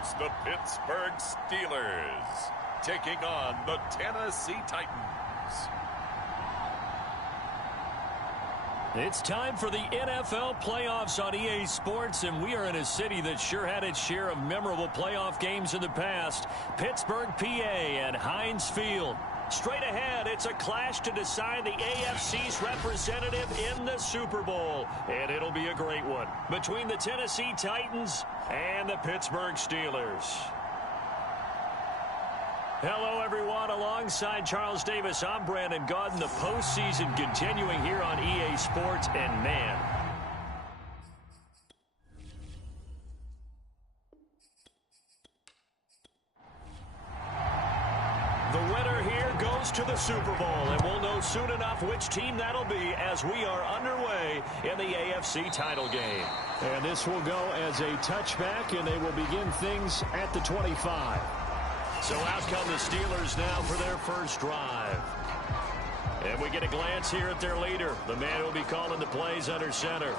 It's the Pittsburgh Steelers taking on the Tennessee Titans. It's time for the NFL playoffs on EA Sports, and we are in a city that sure had its share of memorable playoff games in the past. Pittsburgh, PA at Heinz Field. Straight ahead, it's a clash to decide the AFC's representative in the Super Bowl. And it'll be a great one between the Tennessee Titans and the Pittsburgh Steelers. Hello, everyone. Alongside Charles Davis, I'm Brandon Gaudin. The postseason continuing here on EA Sports, and man, the winner here goes to the Super Bowl, and we'll know soon enough which team that'll be as we are underway in the AFC title game. And this will go as a touchback, and they will begin things at the 25. So out come the Steelers now for their first drive. And we get a glance here at their leader, the man who will be calling the plays under center.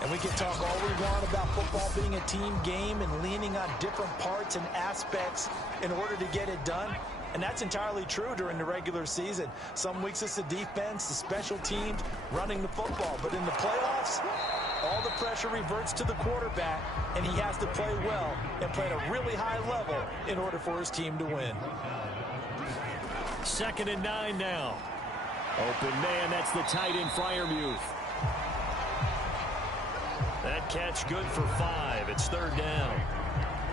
And we can talk all we want about football being a team game and leaning on different parts and aspects in order to get it done. And that's entirely true during the regular season. Some weeks it's the defense, the special teams, running the football. But in the playoffs, all the pressure reverts to the quarterback, and he has to play well and play at a really high level in order for his team to win. 2nd and 9 now. Open man, that's the tight end Freiermuth. That catch good for 5. It's 3rd down.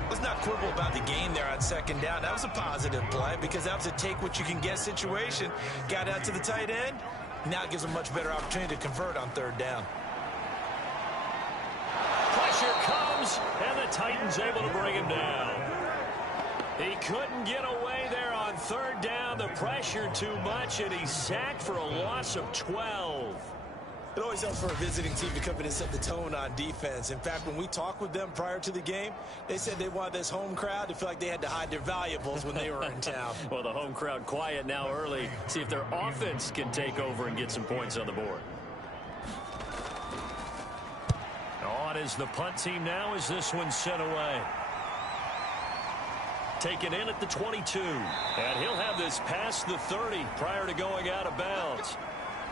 Let's not quibble about the gain there on 2nd down. That was a positive play because that was a take-what-you-can-get situation. Got out to the tight end. Now it gives a much better opportunity to convert on 3rd down. Pressure comes, and the Titans able to bring him down. He couldn't get away there on 3rd down. The pressure too much, and he's sacked for a loss of 12. It always helps for a visiting team to come in and set the tone on defense. In fact, when we talked with them prior to the game, they said they wanted this home crowd to feel like they had to hide their valuables when they were in town. Well, the home crowd quiet now early. See if their offense can take over and get some points on the board. On is the punt team now as this one's sent away. Taken in at the 22. And he'll have this past the 30 prior to going out of bounds.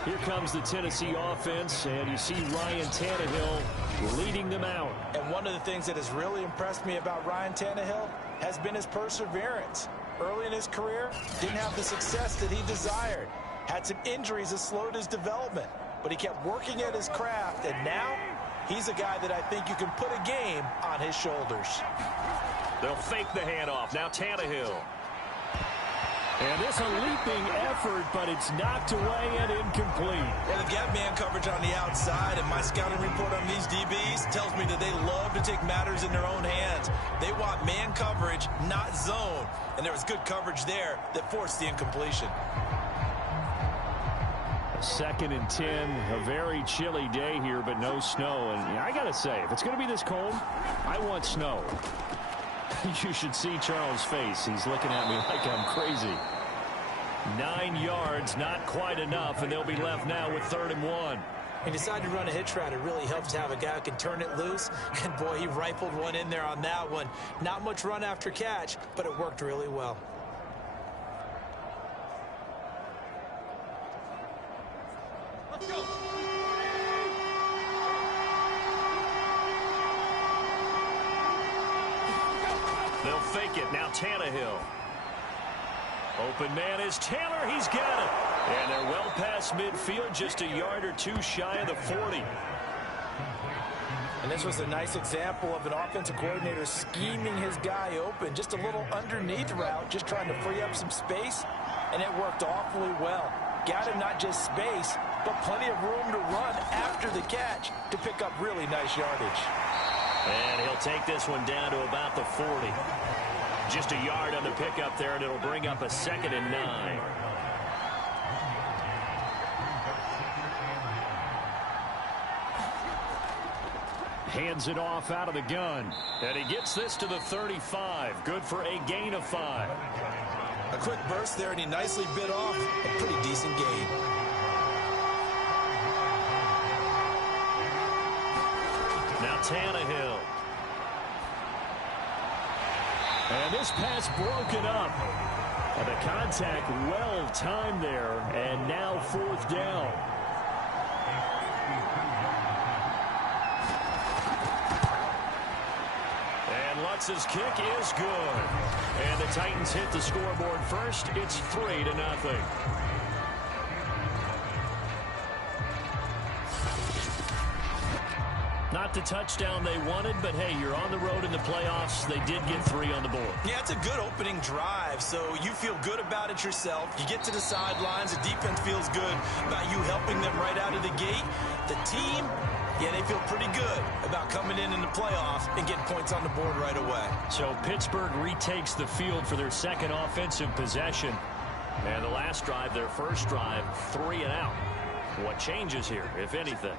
Here comes the Tennessee offense, and you see Ryan Tannehill leading them out. And one of the things that has really impressed me about Ryan Tannehill has been his perseverance. Early in his career, didn't have the success that he desired. Had some injuries that slowed his development, but he kept working at his craft, and now he's a guy that I think you can put a game on his shoulders. They'll fake the handoff. Now Tannehill. And this a leaping effort, but it's knocked away and incomplete. Well, they've got man coverage on the outside, and my scouting report on these DBs tells me that they love to take matters in their own hands. They want man coverage, not zone. And there was good coverage there that forced the incompletion. 2nd and 10, a very chilly day here, but no snow. And I got to say, if it's going to be this cold, I want snow. You should see Charles' face. He's looking at me like I'm crazy. 9 yards, not quite enough, and they'll be left now with 3rd and 1. He decided to run a hitch route. It really helps to have a guy who can turn it loose. And, boy, he rifled one in there on that one. Not much run after catch, but it worked really well. Let's go. They'll fake it. Now Tannehill. Open man is Taylor. He's got it. And they're well past midfield, just a yard or two shy of the 40. And this was a nice example of an offensive coordinator scheming his guy open. Just a little underneath route, just trying to free up some space. And it worked awfully well. Got him not just space, but plenty of room to run after the catch to pick up really nice yardage. And he'll take this one down to about the 40. Just a yard on the pickup there, and it'll bring up a 2nd and 9. Hands it off out of the gun. And he gets this to the 35. Good for a gain of 5. A quick burst there, and he nicely bit off a pretty decent gain. Now Tannehill. And this pass broken up. And the contact well timed there. And now fourth down. And Lutz's kick is good. And the Titans hit the scoreboard first. It's 3-0. Not the touchdown they wanted, but hey, you're on the road in the playoffs. They did get 3 on the board. Yeah, it's a good opening drive, so you feel good about it yourself. You get to the sidelines, the defense feels good about you helping them right out of the gate. The team, yeah, they feel pretty good about coming in the playoffs and getting points on the board right away. So Pittsburgh retakes the field for their second offensive possession. And the last drive, their first drive, 3 and out. What changes here, if anything?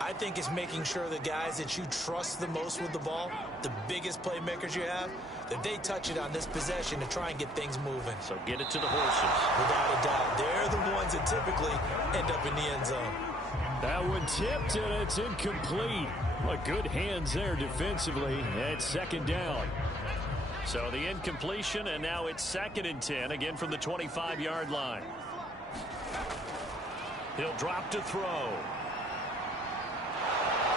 I think it's making sure the guys that you trust the most with the ball, the biggest playmakers you have, that they touch it on this possession to try and get things moving. So get it to the horses. Without a doubt. They're the ones that typically end up in the end zone. That one tipped, and it's incomplete. What good hands there defensively at second down. So the incompletion, and now it's 2nd and 10, again from the 25-yard line. He'll drop to throw.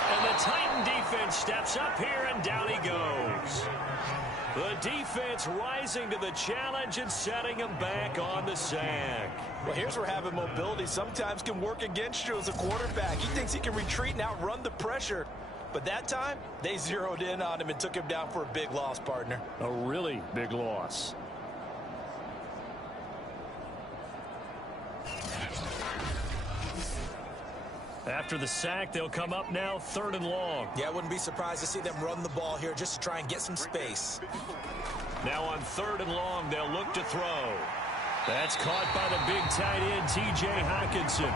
And the Titan defense steps up here, and down he goes. The defense rising to the challenge and setting him back on the sack. Well, here's where having mobility sometimes can work against you as a quarterback. He thinks he can retreat and outrun the pressure. But that time, they zeroed in on him and took him down for a big loss, partner. A really big loss. After the sack, they'll come up now 3rd and long. Yeah, I wouldn't be surprised to see them run the ball here just to try and get some space. Now on 3rd and long, they'll look to throw. That's caught by the big tight end, T.J. Hockenson.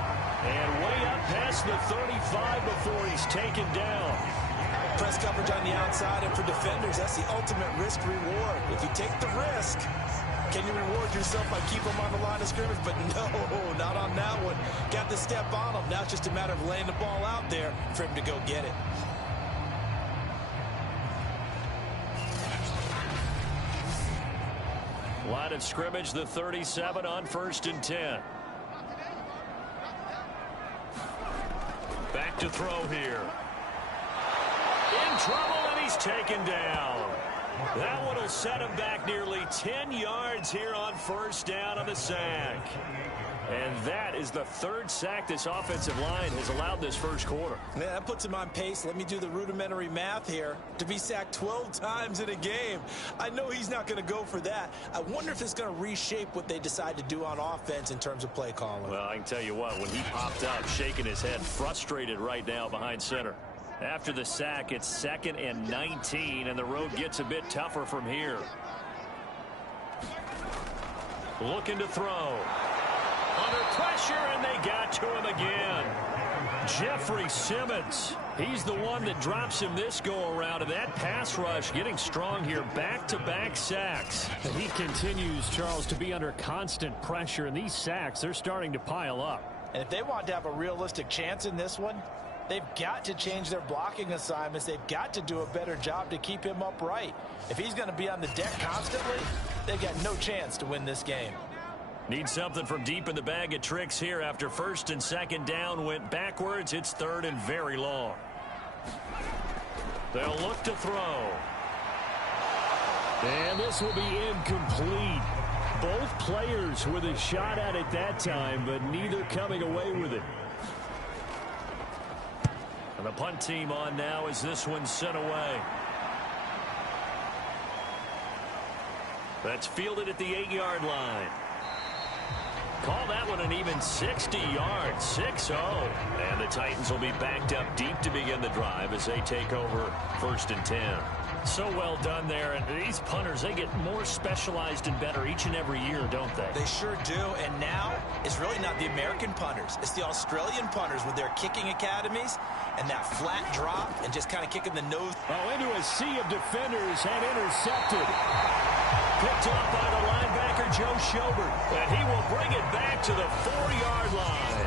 And way up past the 35 before he's taken down. Press coverage on the outside, and for defenders, that's the ultimate risk-reward. If you take the risk, can you reward yourself by keeping them on the line of scrimmage? But no, not on that one. Got to step on them. Now it's just a matter of laying the ball out there for him to go get it. Line of scrimmage, the 37 on 1st and 10. Back to throw here. In trouble, and he's taken down. That one will set him back nearly 10 yards here on 1st down on the sack. And that is the 3rd sack this offensive line has allowed this first quarter. Man, that puts him on pace. Let me do the rudimentary math here. To be sacked 12 times in a game. I know he's not going to go for that. I wonder if it's going to reshape what they decide to do on offense in terms of play calling. Well, I can tell you what, when he popped up, shaking his head, frustrated right now behind center. After the sack, it's 2nd and 19, and the road gets a bit tougher from here. Looking to throw. Under pressure, and they got to him again. Jeffrey Simmons. He's the one that drops him this go-around, and that pass rush getting strong here. Back-to-back sacks. And he continues, Charles, to be under constant pressure, and these sacks, they're starting to pile up. And if they want to have a realistic chance in this one, they've got to change their blocking assignments. They've got to do a better job to keep him upright. If he's going to be on the deck constantly, they've got no chance to win this game. Need something from deep in the bag of tricks here after 1st and 2nd down went backwards. It's 3rd and very long. They'll look to throw. And this will be incomplete. Both players with a shot at it that time, but neither coming away with it. And the punt team on now as this one's sent away. That's fielded at the 8-yard line. Call that one an even 60 yards, 6-0. And the Titans will be backed up deep to begin the drive as they take over 1st and 10. So well done there. And these punters, they get more specialized and better each and every year, don't they? They sure do. And now it's really not the American punters. It's the Australian punters with their kicking academies and that flat drop and just kind of kicking the nose. Oh, into a sea of defenders and intercepted. Picked up by the linebacker, Joe Schobert. And he will bring it back to the 4-yard line.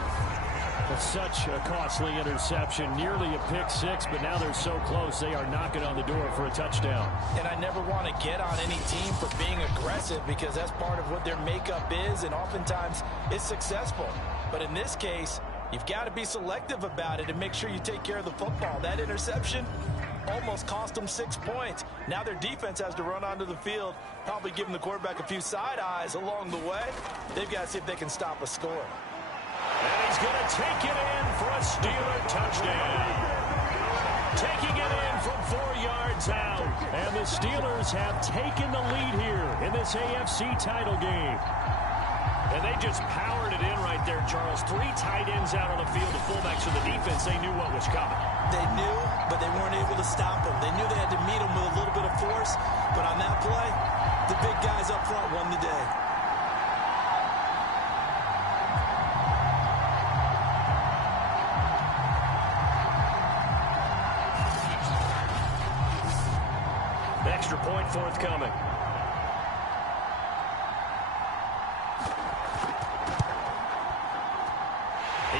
Well, Such a costly interception, nearly a pick six, but now they're so close they are knocking on the door for a touchdown. And I never want to get on any team for being aggressive because that's part of what their makeup is, and oftentimes it's successful. But in this case, you've got to be selective about it and make sure you take care of the football. That interception almost cost them 6 points. Now their defense has to run onto the field, probably giving the quarterback a few side eyes along the way. They've got to see if they can stop a score. And he's going to take it in for a Steeler touchdown. Taking it in from 4 yards out. And the Steelers have taken the lead here in this AFC title game. And they just powered it in right there, Charles. 3 tight ends out on the field, the fullbacks of the defense. They knew what was coming. They knew, but they weren't able to stop them. They knew they had to meet them with a little bit of force. But on that play, the big guys up front won the day. Extra point forthcoming.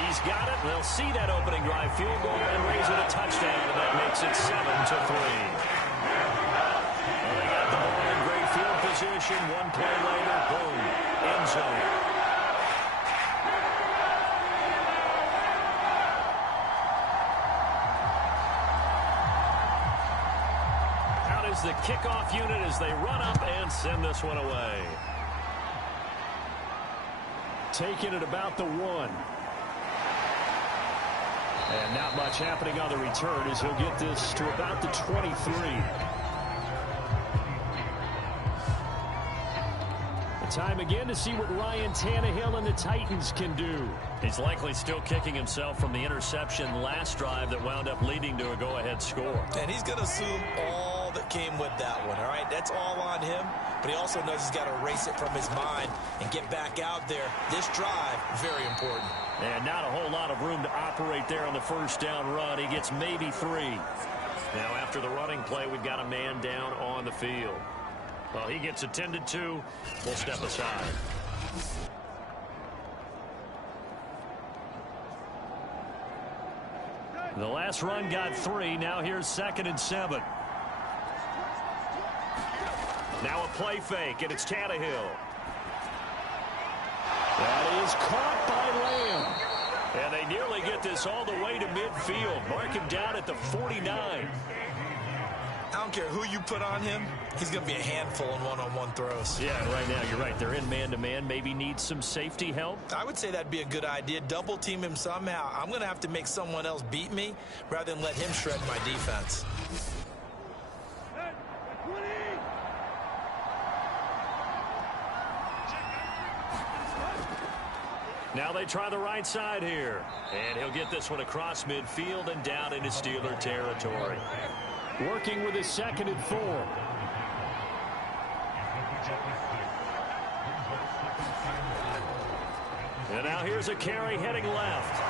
He's got it. They'll see that opening drive field goal and raise it a touchdown, and that makes it 7-3. Well, they got the ball in great field position. 1 play later, boom, end zone. Out is the kickoff unit as they run up and send this one away. Taking it about the 1. And not much happening on the return as he'll get this to about the 23. Time again to see what Ryan Tannehill and the Titans can do. He's likely still kicking himself from the interception last drive that wound up leading to a go-ahead score. And he's going to assume all that came with that one, all right? That's all on him, but he also knows he's got to erase it from his mind and get back out there. This drive, very important. And not a whole lot of room to operate there on the first down run. He gets maybe 3. Now after the running play, we've got a man down on the field. Well, he gets attended to. We'll step aside. The last run got 3. Now here's 2nd and 7. Now a play fake, and it's Tannehill. That is caught by Lamb. And they nearly get this all the way to midfield. Mark him down at the 49. I don't care who you put on him. He's going to be a handful in one-on-one throws. Yeah, right now you're right. They're in man-to-man. Maybe need some safety help. I would say that'd be a good idea. Double team him somehow. I'm going to have to make someone else beat me rather than let him shred my defense. Now they try the right side here. And he'll get this one across midfield and down into Steeler territory. Working with his 2nd and 4. And now here's a carry heading left.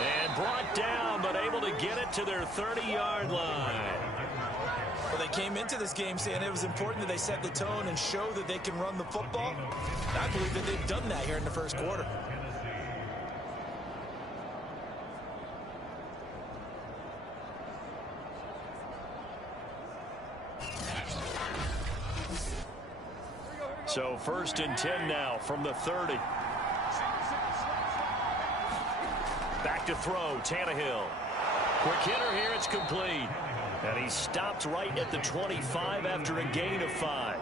And brought down, but able to get it to their 30-yard line. Well, they came into this game saying it was important that they set the tone and show that they can run the football. And I believe that they've done that here in the first quarter. So 1st and 10 now from the 30. Back to throw, Tannehill. Quick hitter here, it's complete. And he stopped right at the 25 after a gain of 5.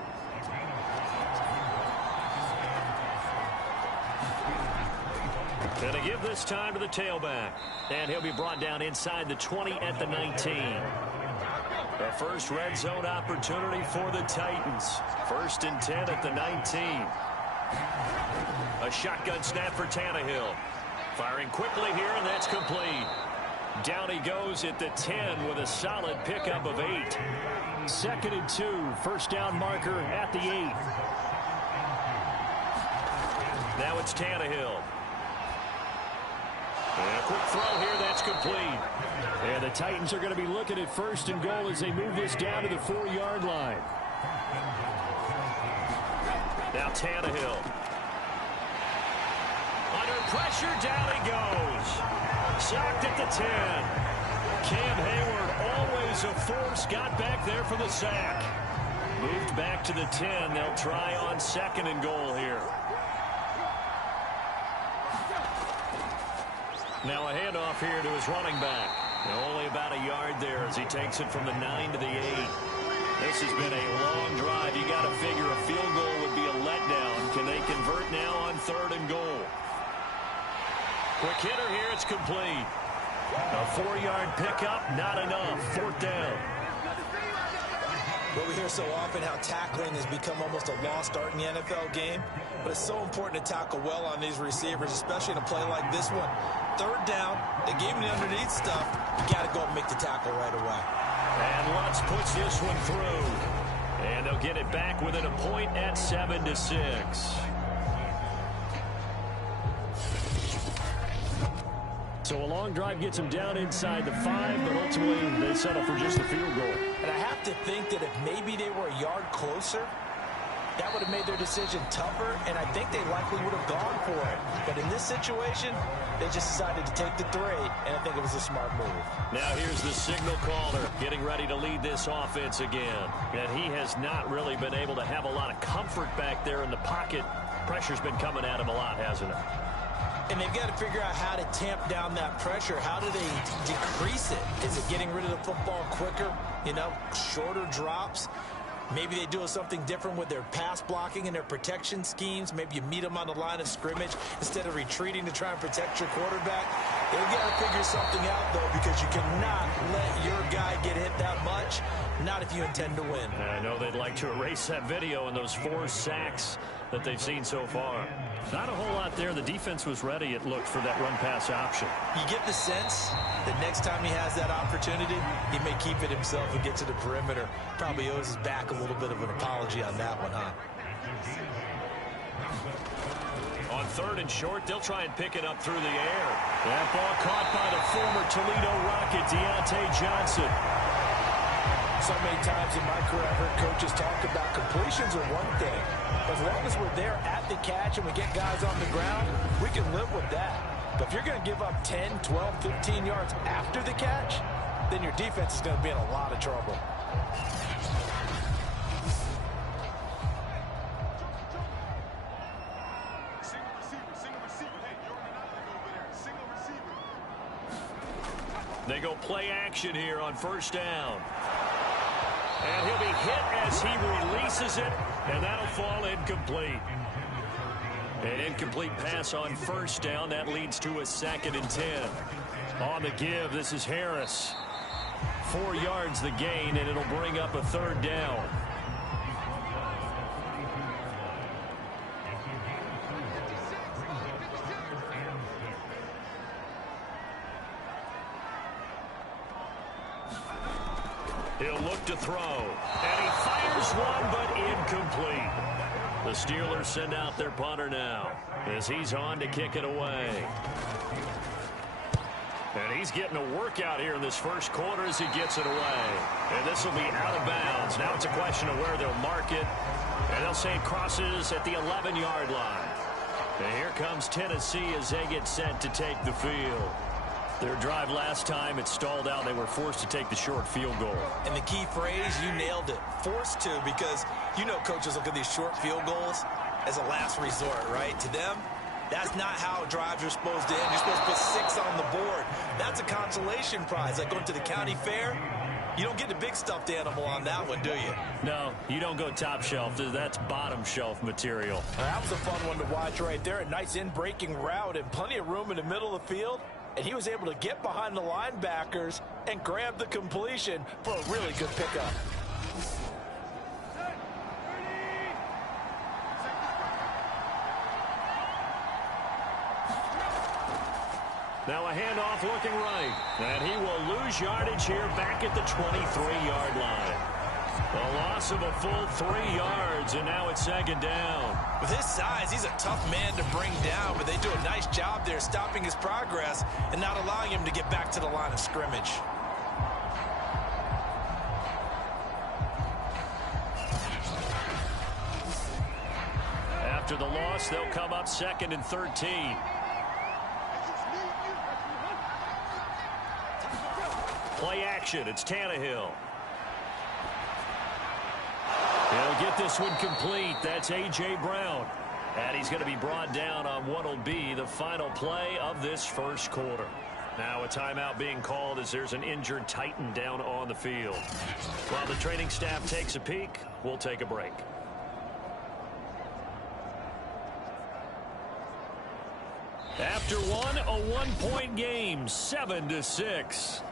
Gonna give this time to the tailback. And he'll be brought down inside the 20 at the 19. The first red zone opportunity for the Titans. 1st and 10 at the 19. A shotgun snap for Tannehill. Firing quickly here, and that's complete. Down he goes at the 10 with a solid pickup of 8. 2nd and 2. First down marker at the 8. Now it's Tannehill. And a quick throw here, that's complete. And the Titans are going to be looking at 1st and goal as they move this down to the 4-yard line. Now Tannehill. under pressure. Down he goes. Sacked at the 10. Cam Hayward, always a force, got back there for the sack. Moved back to the 10. They'll try on 2nd and goal here. Now a handoff here to his running back. Only about a yard there as he takes it from the 9 to the 8. This has been a long drive. You got to figure a field goal would be a letdown. Can they convert now on 3rd and goal? Quick hitter here. It's complete. A 4-yard pickup, not enough. 4th down. Well, we hear so often how tackling has become almost a lost art in the NFL game. But it's so important to tackle well on these receivers, especially in a play like this one. 3rd down, they gave him the underneath stuff. You got to go and make the tackle right away. And Lutz puts this one through. And they'll get it back within a point at 7-6. So a long drive gets them down inside the 5, but ultimately they settle for just the field goal. And I have to think that if maybe they were a yard closer, that would have made their decision tougher, and I think they likely would have gone for it. But in this situation, they just decided to take the 3, and I think it was a smart move. Now here's the signal caller getting ready to lead this offense again. And he has not really been able to have a lot of comfort back there in the pocket. Pressure's been coming at him a lot, hasn't it? And they've got to figure out how to tamp down that pressure. How do they decrease it? Is it getting rid of the football quicker? You know, shorter drops? Maybe they do something different with their pass blocking and their protection schemes. Maybe you meet them on the line of scrimmage instead of retreating to try and protect your quarterback. They've got to figure something out, though, because you cannot let your guy get hit that much, not if you intend to win. I know they'd like to erase that video and those 4 sacks that they've seen so far. Not a whole lot there. The defense was ready, it looked, for that run-pass option. You get the sense that next time he has that opportunity, he may keep it himself and get to the perimeter. Probably owes his back a little bit of an apology on that one, huh? On 3rd and short, they'll try and pick it up through the air. That ball caught by the former Toledo Rocket, Deontay Johnson. So many times in my career, I've heard coaches talk about completions are one thing. But as long as we're there at the catch and we get guys on the ground, we can live with that. But if you're going to give up 10, 12, 15 yards after the catch, then your defense is going to be in a lot of trouble. They go play action here on 1st down. And he'll be hit as he releases it, and that'll fall incomplete. An incomplete pass on 1st down. That leads to a 2nd and 10. On the give, this is Harris. 4 yards the gain, and it'll bring up a 3rd down. He'll look to throw, and he fires one, but incomplete. The Steelers send out their punter now as he's on to kick it away. And he's getting a workout here in this 1st quarter as he gets it away. And this will be out of bounds. Now it's a question of where they'll mark it. And they'll say it crosses at the 11-yard line. And here comes Tennessee as they get set to take the field. Their drive last time, it stalled out. They were forced to take the short field goal. And the key phrase, you nailed it, forced to, because you know coaches look at these short field goals as a last resort, right? To them, that's not how drives are supposed to end. You're supposed to put 6 on the board. That's a consolation prize. Like going to the county fair, you don't get the big stuffed animal on that one, do you? No, you don't go top shelf. That's bottom shelf material. That was a fun one to watch right there. A nice in-breaking route and plenty of room in the middle of the field. And he was able to get behind the linebackers and grab the completion for a really good pickup. Now a handoff looking right. And he will lose yardage here back at the 23-yard line. A loss of a full 3 yards, and now it's 2nd down. With his size, he's a tough man to bring down, but they do a nice job there stopping his progress and not allowing him to get back to the line of scrimmage. After the loss, they'll come up 2nd and 13. Play action. It's Tannehill. He'll get this one complete. That's A.J. Brown. And he's going to be brought down on what will be the final play of this first quarter. Now a timeout being called as there's an injured Titan down on the field. While the training staff takes a peek, we'll take a break. After one, a one-point game, 7-6.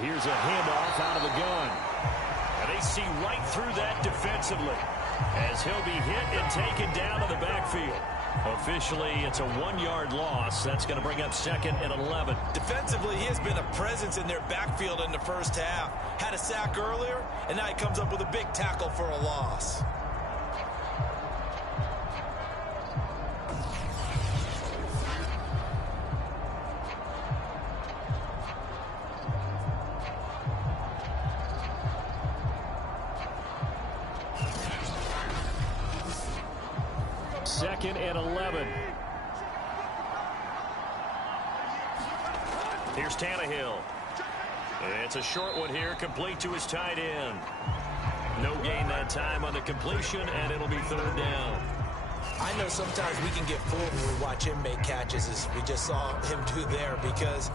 Here's a handoff out of the gun. And they see right through that defensively as he'll be hit and taken down to the backfield. Officially, it's a 1-yard loss. That's going to bring up 2nd and 11. Defensively, he has been a presence in their backfield in the first half. Had a sack earlier, and now he comes up with a big tackle for a loss. Second and 11. Here's Tannehill. It's a short one here, complete to his tight end. No gain that time on the completion, and it'll be 3rd down. I know sometimes we can get fooled when we watch him make catches, as we just saw him do there, because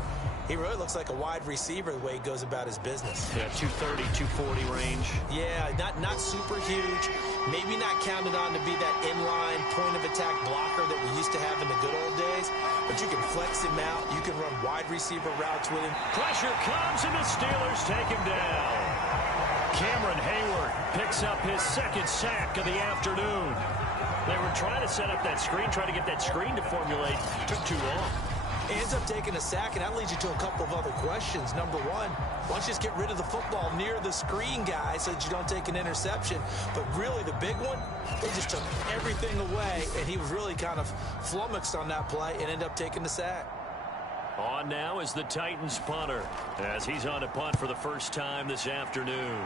he really looks like a wide receiver the way he goes about his business. Yeah, 230, 240 range. Yeah, not super huge. Maybe not counted on to be that inline point-of-attack blocker that we used to have in the good old days. But you can flex him out. You can run wide receiver routes with him. Pressure comes, and the Steelers take him down. Cameron Hayward picks up his 2nd sack of the afternoon. They were trying to set up that screen, trying to get that screen to formulate. Took too long. He ends up taking a sack, and that leads you to a couple of other questions. Number one, why don't you just get rid of the football near the screen guy so that you don't take an interception? But really, the big one, they just took everything away, and he was really kind of flummoxed on that play and ended up taking the sack. On now is the Titans punter, as he's on to punt for the first time this afternoon.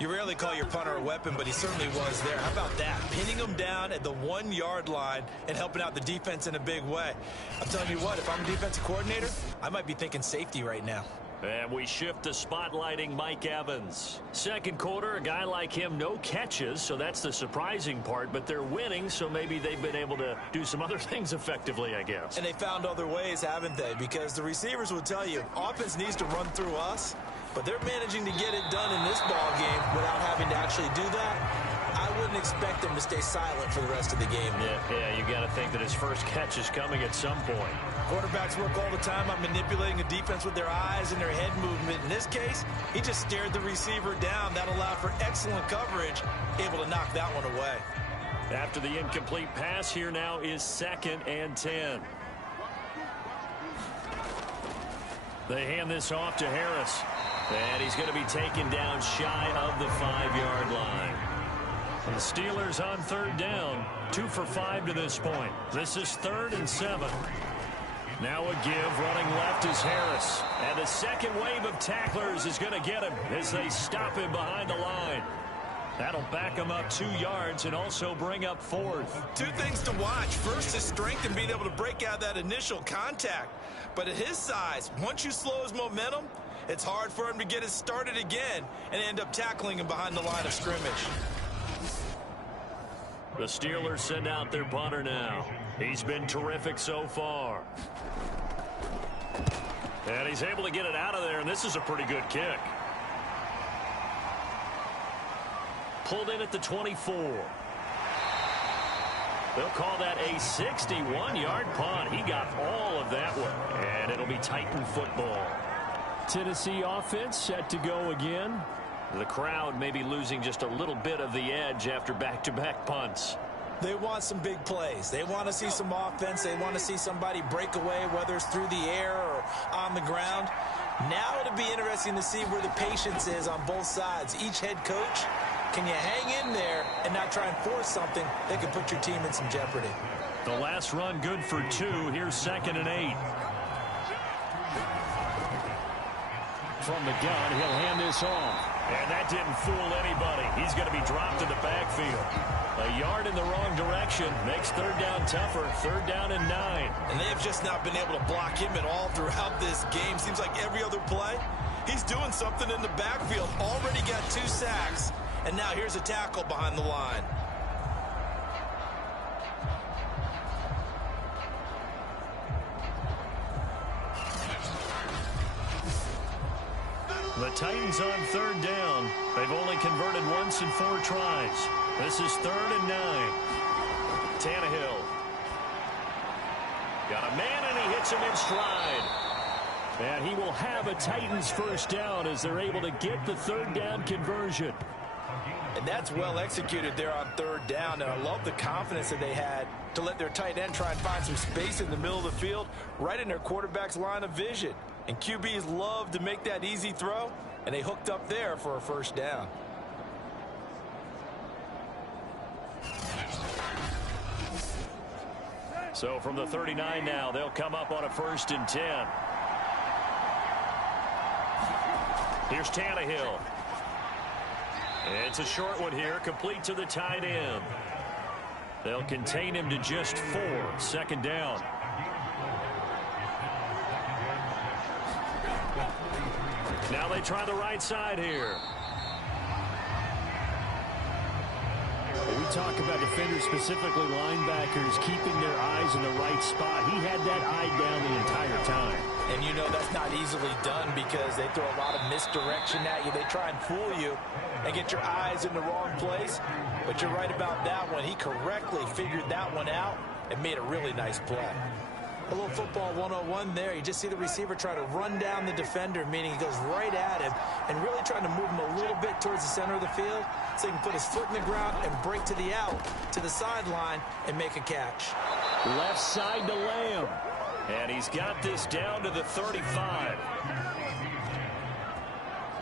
You rarely call your punter a weapon, but he certainly was there. How about that? Pinning him down at the 1-yard line and helping out the defense in a big way. I'm telling you what, if I'm a defensive coordinator, I might be thinking safety right now. And we shift to spotlighting Mike Evans. Second quarter, a guy like him, no catches, so that's the surprising part. But they're winning, so maybe they've been able to do some other things effectively, I guess. And they found other ways, haven't they? Because the receivers will tell you, offense needs to run through us. But they're managing to get it done in this ball game without having to actually do that. I wouldn't expect them to stay silent for the rest of the game. Yeah, you got to think that his first catch is coming at some point. Quarterbacks work all the time on manipulating a defense with their eyes and their head movement. In this case, he just stared the receiver down. That allowed for excellent coverage, able to knock that one away. After the incomplete pass, here now is 2nd and 10. They hand this off to Harris. And he's going to be taken down shy of the 5-yard line. And the Steelers on 3rd down, 2 for 5 to this point. This is 3rd and 7. Now a give, running left is Harris. And the second wave of tacklers is going to get him as they stop him behind the line. That'll back him up 2 yards and also bring up 4th. 2 things to watch. First, his strength and being able to break out that initial contact. But at his size, once you slow his momentum, it's hard for him to get it started again and end up tackling him behind the line of scrimmage. The Steelers send out their punter now. He's been terrific so far. And he's able to get it out of there, and this is a pretty good kick. Pulled in at the 24. They'll call that a 61-yard punt. He got all of that one, and it'll be Titan football. Tennessee offense set to go again. The crowd may be losing just a little bit of the edge after back-to-back punts. They want some big plays. They want to see some offense. They want to see somebody break away, whether it's through the air or on the ground. Now it'll be interesting to see where the patience is on both sides. Each head coach Can you hang in there and not try and force something that could put your team in some jeopardy? The last run good for 2. Here's 2nd and 8. From the gun, he'll hand this off. And that didn't fool anybody. He's going to be dropped in the backfield. A yard in the wrong direction makes 3rd down tougher. 3rd down and 9. And they have just not been able to block him at all throughout this game. Seems like every other play, he's doing something in the backfield. Already got 2 sacks. And now here's a tackle behind the line. The Titans on 3rd down. They've only converted once in 4 tries. This is 3rd and 9. Tannehill. Got a man, and he hits him in stride. And he will have a Titans first down as they're able to get the 3rd down conversion. And that's well executed there on 3rd down. And I love the confidence that they had to let their tight end try and find some space in the middle of the field, right in their quarterback's line of vision. And QBs love to make that easy throw, and they hooked up there for a first down. So from the 39 now, they'll come up on a 1st and 10. Here's Tannehill. It's a short one here, complete to the tight end. They'll contain him to just 4. 2nd down. Now they try the right side here. We talk about defenders, specifically linebackers, keeping their eyes in the right spot. He had that eye down the entire time. And you know that's not easily done because they throw a lot of misdirection at you. They try and fool you and get your eyes in the wrong place. But you're right about that one. He correctly figured that one out and made a really nice play. A little football 101 there. You just see the receiver try to run down the defender, meaning he goes right at him and really trying to move him a little bit towards the center of the field so he can put his foot in the ground and break to the out, to the sideline, and make a catch. Left side to Lamb. And he's got this down to the 35.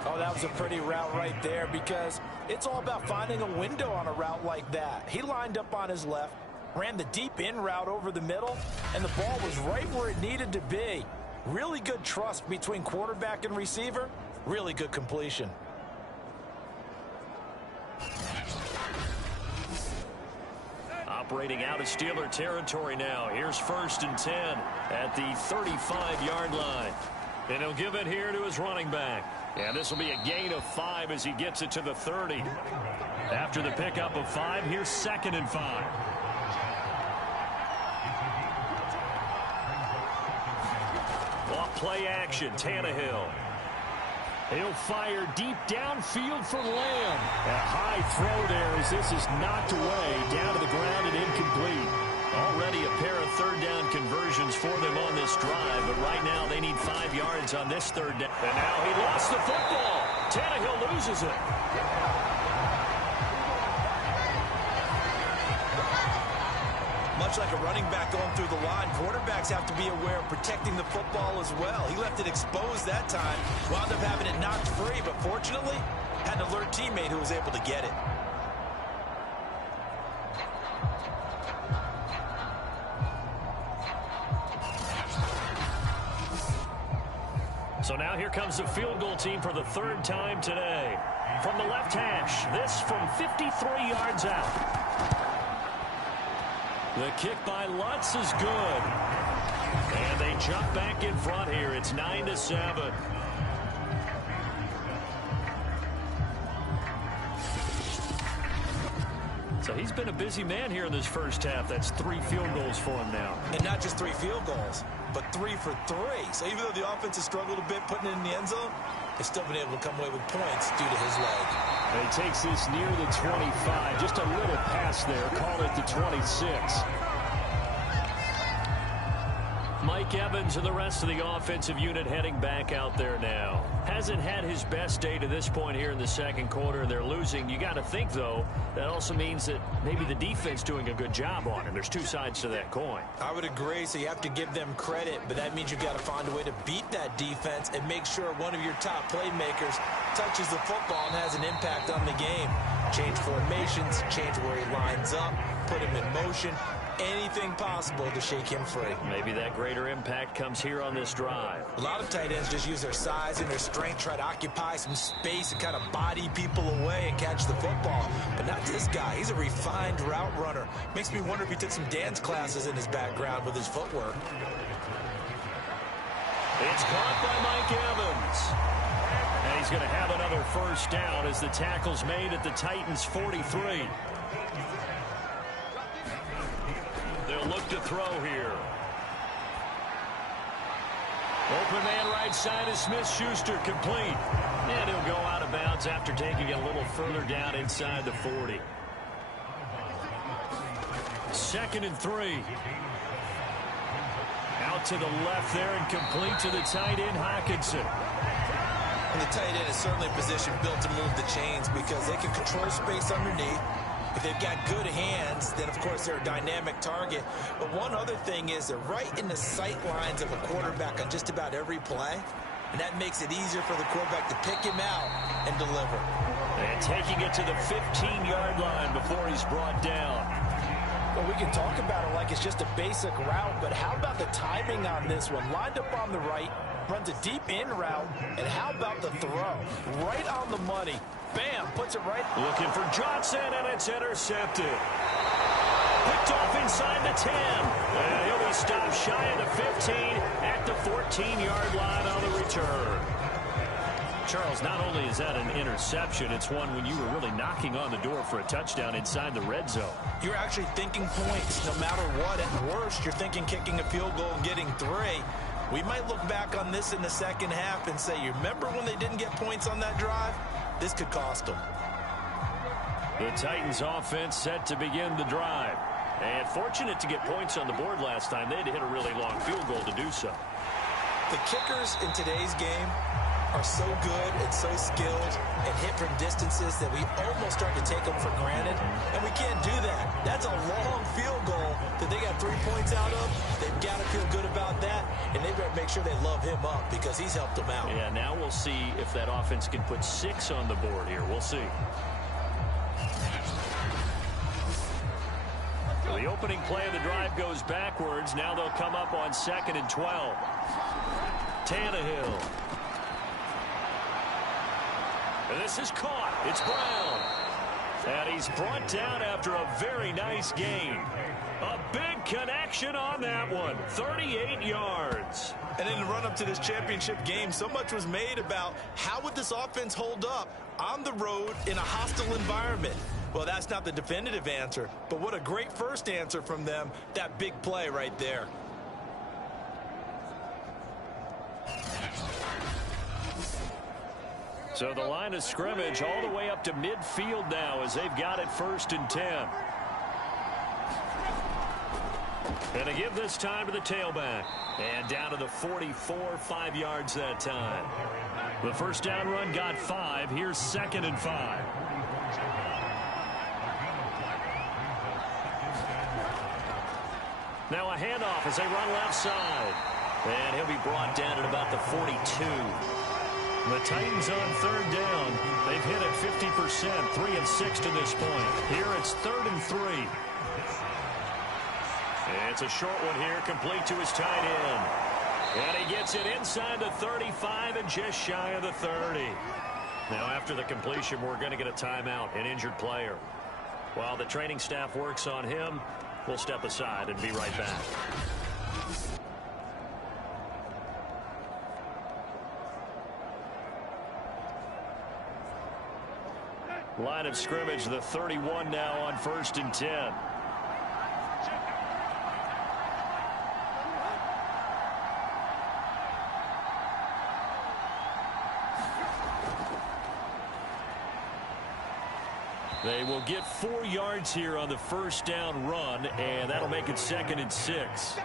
Oh, that was a pretty route right there because it's all about finding a window on a route like that. He lined up on his left, ran the deep in route over the middle, and the ball was right where it needed to be. Really good trust between quarterback and receiver. Really good completion. Operating out of Steeler territory now. Here's 1st and 10 at the 35-yard line. And he'll give it here to his running back. And this will be a gain of 5 as he gets it to the 30. After the pickup of 5, here's 2nd and 5. Off play action, Tannehill. He'll fire deep downfield for Lamb. A high throw there as this is knocked away, down to the ground and incomplete. Already a pair of 3rd down conversions for them on this drive, but right now they need 5 yards on this 3rd down. And now he lost the football. Tannehill loses it. Much like a running back going through the line, quarterbacks have to be aware of protecting the football as well. He left it exposed that time, wound up having it knocked free, but fortunately, had an alert teammate who was able to get it. So now here comes the field goal team for the 3rd time today. From the left hash, this from 53 yards out. The kick by Lutz is good. And they jump back in front here. It's 9-7. So he's been a busy man here in this first half. That's 3 field goals for him now. And not just 3 field goals, but 3 for 3. So even though the offense has struggled a bit putting it in the end zone, they've still been able to come away with points due to his leg. And he takes this near the 25. Just a little pass there. Call it the 26. Mike Evans and the rest of the offensive unit heading back out there now. Hasn't had his best day to this point here in the 2nd quarter. They're losing. You got to think, though, that also means that maybe the defense doing a good job on him. There's 2 sides to that coin. I would agree, so you have to give them credit, but that means you've got to find a way to beat that defense and make sure one of your top playmakers touches the football and has an impact on the game. change formations, change where he lines up, put him in motion, anything possible to shake him free. Maybe that greater impact comes here on this drive. A lot of tight ends just use their size and their strength, try to occupy some space and kind of body people away and catch the football. But not this guy. He's a refined route runner. Makes me wonder if he took some dance classes in his background with his footwork. It's caught by Mike Evans. And he's going to have another first down as the tackle's made at the Titans' 43. They'll look to throw here. Open man right side is Smith-Schuster, complete. And he'll go out of bounds after taking it a little further down inside the 40. 2nd and 3. Out to the left there and complete to the tight end, Hockenson. And the tight end is certainly a position built to move the chains because they can control space underneath. If they've got good hands, then of course they're a dynamic target. But one other thing is they're right in the sight lines of a quarterback on just about every play. And that makes it easier for the quarterback to pick him out and deliver. And taking it to the 15-yard line before he's brought down. Well, we can talk about it like it's just a basic route, but how about the timing on this one? Lined up on the right, runs a deep in route, and how about the throw? Right on the money. Bam, puts it right. Looking for Johnson, and it's intercepted. Picked off inside the 10. And he'll be stopped shy of the 15 at the 14-yard line on the return. Charles, not only is that an interception, it's one when you were really knocking on the door for a touchdown inside the red zone. You're actually thinking points no matter what. At worst, you're thinking kicking a field goal and getting 3. We might look back on this in the second half and say, you remember when they didn't get points on that drive? This could cost them. The Titans offense set to begin the drive. And fortunate to get points on the board last time. They had to hit a really long field goal to do so. The kickers in today's game are so good and so skilled and hit from distances that we almost start to take them for granted. And we can't do that. That's a long field goal that they got 3 points out of. They've got to feel good about that. And they better make sure they love him up because he's helped them out. Yeah, now we'll see if that offense can put 6 on the board here. We'll see. The opening play of the drive goes backwards. Now they'll come up on 2nd and 12. Tannehill. And this is caught. It's Brown. And he's brought down after a very nice gain. A big connection on that one. 38 yards. And in the run-up to this championship game, so much was made about how would this offense hold up on the road in a hostile environment. Well, that's not the definitive answer, but what a great first answer from them. That big play right there. So the line of scrimmage all the way up to midfield now as they've got it 1st and 10. And they give this time to the tailback. And down to the 44, 5 yards that time. The first down run got 5. Here's 2nd and 5. Now a handoff as they run left side. And he'll be brought down at about the 42. The Titans on 3rd down. They've hit it 50%, 3 and 6 to this point. Here it's 3rd and 3. And it's a short one here, complete to his tight end. And he gets it inside the 35 and just shy of the 30. Now after the completion, we're going to get a timeout, an injured player. While the training staff works on him, we'll step aside and be right back. Line of scrimmage, the 31 now on 1st and 10. They will get 4 yards here on the first down run, and that'll make it 2nd and 6.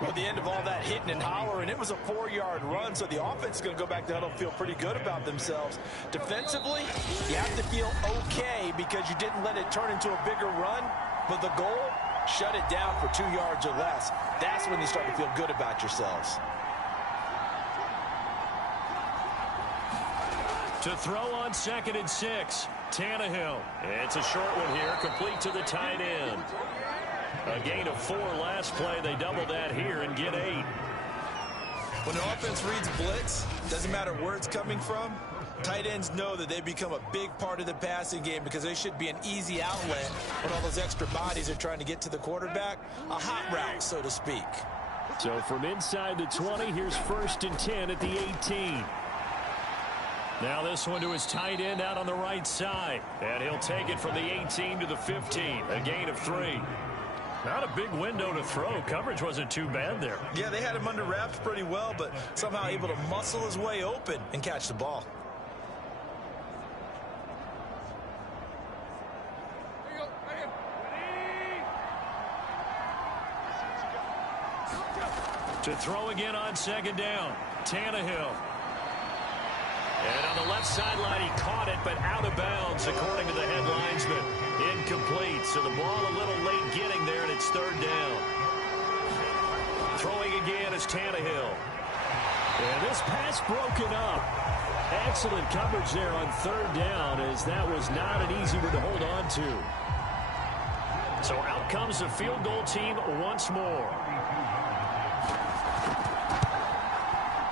Well, at the end of all that hitting and hollering, it was a 4-yard run, so the offense is going to go back to huddle and feel pretty good about themselves. Defensively, you have to feel okay because you didn't let it turn into a bigger run, but the goal, shut it down for 2 yards or less. That's when you start to feel good about yourselves. To throw on 2nd and 6. Tannehill. It's a short one here, complete to the tight end. A gain of 4 last play. They double that here and get 8. When the offense reads blitz, doesn't matter where it's coming from, tight ends know that they become a big part of the passing game because they should be an easy outlet when all those extra bodies are trying to get to the quarterback. A hot route, so to speak. So from inside the 20, here's 1st and 10 at the 18. Now this one to his tight end out on the right side. And he'll take it from the 18 to the 15. A gain of 3. Not a big window to throw. Coverage wasn't too bad there. Yeah, they had him under wraps pretty well, but somehow able to muscle his way open and catch the ball. To throw again on 2nd down. Tannehill. And on the left sideline, he caught it, but out of bounds, according to the head linesman. Incomplete, so the ball a little late getting there, and it's 3rd down. Throwing again is Tannehill. And this pass broken up. Excellent coverage there on 3rd down, as that was not an easy one to hold on to. So out comes the field goal team once more.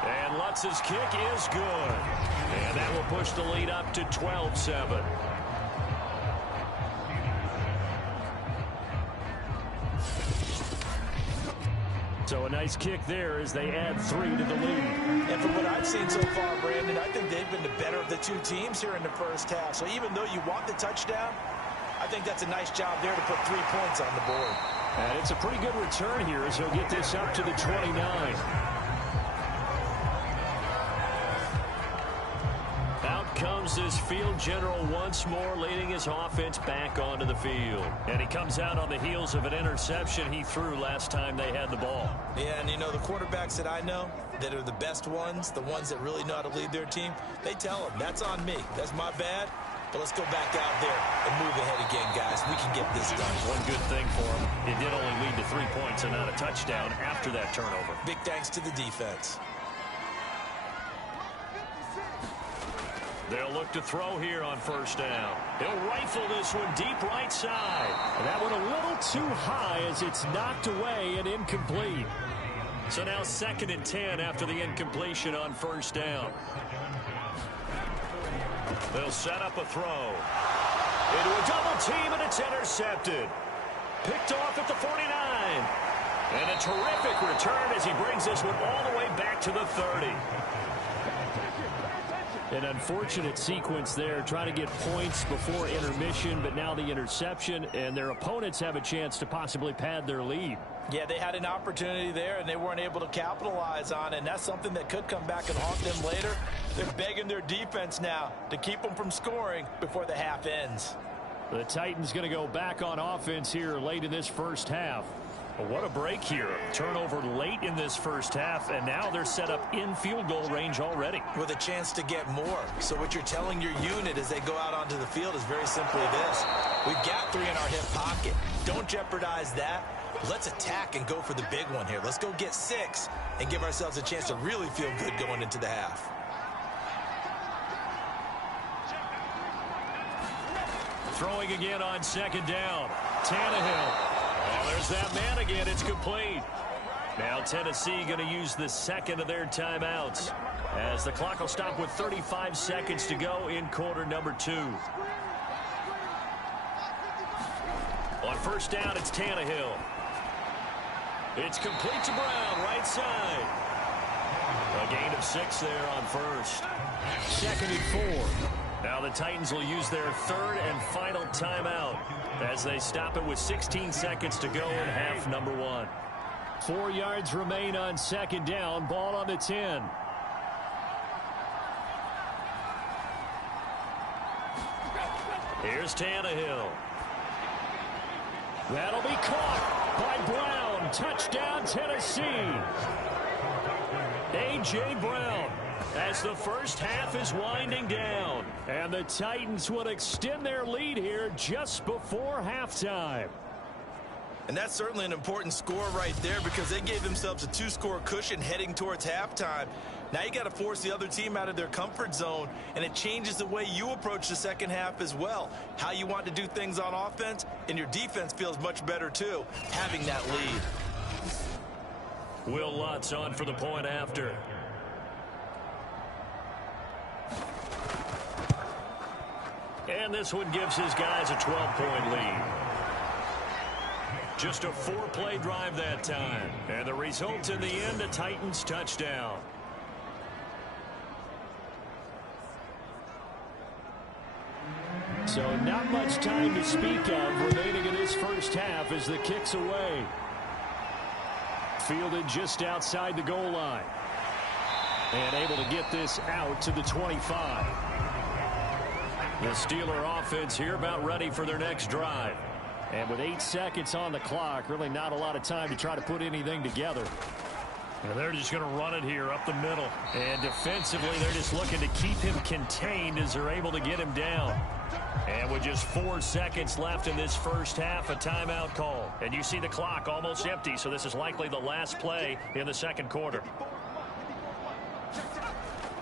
And Lutz's kick is good. And that will push the lead up to 12-7. So a nice kick there as they add 3 to the lead. And from what I've seen so far, Brandon, I think they've been the better of the two teams here in the first half. So even though you want the touchdown, I think that's a nice job there to put 3 points on the board. And it's a pretty good return here as he'll get this up to the 29. Comes this field general once more, leading his offense back onto the field. And he comes out on the heels of an interception he threw last time they had the ball. Yeah, and you know, the quarterbacks that I know that are the best ones, the ones that really know how to lead their team, they tell them, that's on me. That's my bad. But let's go back out there and move ahead again, guys. We can get this done. One good thing for him, it did only lead to 3 points and not a touchdown after that turnover. Big thanks to the defense. They'll look to throw here on 1st down. He'll rifle this one deep right side. And that one a little too high as it's knocked away and incomplete. So now 2nd and 10 after the incompletion on 1st down. They'll set up a throw. Into a double team, and it's intercepted. Picked off at the 49. And a terrific return as he brings this one all the way back to the 30. An unfortunate sequence there, trying to get points before intermission, but now the interception, and their opponents have a chance to possibly pad their lead. Yeah, they had an opportunity there, and they weren't able to capitalize on it, and that's something that could come back and haunt them later. They're begging their defense now to keep them from scoring before the half ends. The Titans going to go back on offense here late in this first half. Well, what a break here. Turnover late in this first half, and now they're set up in field goal range already. With a chance to get more. So what you're telling your unit as they go out onto the field is very simply this. We've got 3 in our hip pocket. Don't jeopardize that. Let's attack and go for the big one here. Let's go get 6 and give ourselves a chance to really feel good going into the half. Throwing again on 2nd down. Tannehill. Oh, there's that man again. It's complete. Now Tennessee going to use the 2nd of their timeouts as the clock will stop with 35 seconds to go in quarter number 2. On 1st down, it's Tannehill. It's complete to Brown, right side. A gain of 6 there on 1st. 2nd and 4. Now the Titans will use their 3rd and final timeout as they stop it with 16 seconds to go in half number 1. 4 yards remain on 2nd down. Ball on the 10. Here's Tannehill. That'll be caught by Brown. Touchdown, Tennessee. A.J. Brown as the first half is winding down. And the Titans will extend their lead here just before halftime. And that's certainly an important score right there because they gave themselves a 2-score cushion heading towards halftime. Now you got to force the other team out of their comfort zone, and it changes the way you approach the second half as well. How you want to do things on offense, and your defense feels much better too, having that lead. Will Lutz on for the point after. And this one gives his guys a 12-point lead. Just a 4-play drive that time. And the result in the end, a Titans touchdown. So not much time to speak of remaining in this first half as the kick's away. Fielded just outside the goal line. And able to get this out to the 25. The Steeler offense here about ready for their next drive. And with 8 seconds on the clock, really not a lot of time to try to put anything together. And they're just going to run it here up the middle. And defensively, they're just looking to keep him contained as they're able to get him down. And with just 4 seconds left in this first half, a timeout call. And you see the clock almost empty, so this is likely the last play in the second quarter.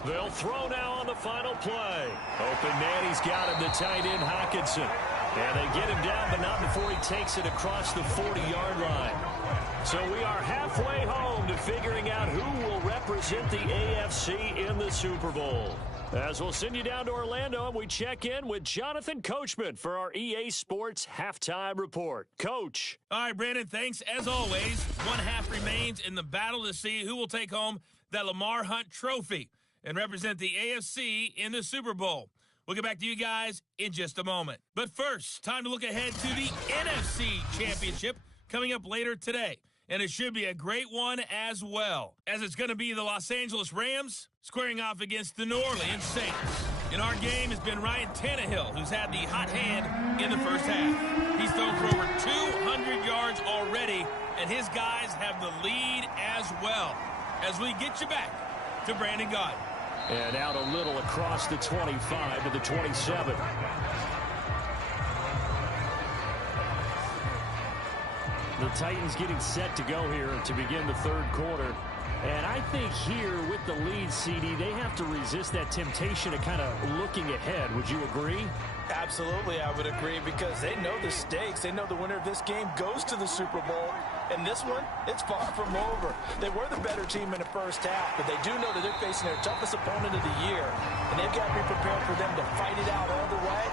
They'll throw now on the final play. Open man, he's got him, the tight end Hockenson. And they get him down, but not before he takes it across the 40-yard line. So we are halfway home to figuring out who will represent the AFC in the Super Bowl. As we'll send you down to Orlando, and we check in with Jonathan Coachman for our EA Sports Halftime Report. Coach. All right, Brandon, thanks. As always, one half remains in the battle to see who will take home that Lamar Hunt trophy and represent the AFC in the Super Bowl. We'll get back to you guys in just a moment. But first, time to look ahead to the NFC Championship coming up later today. And it should be a great one as well, as it's going to be the Los Angeles Rams squaring off against the New Orleans Saints. In our game has been Ryan Tannehill, who's had the hot hand in the first half. He's thrown for over 200 yards already, and his guys have the lead as well. As we get you back to Brandon Gaudin. And out a little across the 25 to the 27. The Titans getting set to go here to begin the third quarter. And I think here with the lead, CD, they have to resist that temptation of kind of looking ahead. Would you agree? Absolutely, I would agree, because they know the stakes. They know the winner of this game goes to the Super Bowl. And this one, it's far from over. They were the better team in the first half, but they do know that they're facing their toughest opponent of the year. And they've got to be prepared for them to fight it out all the way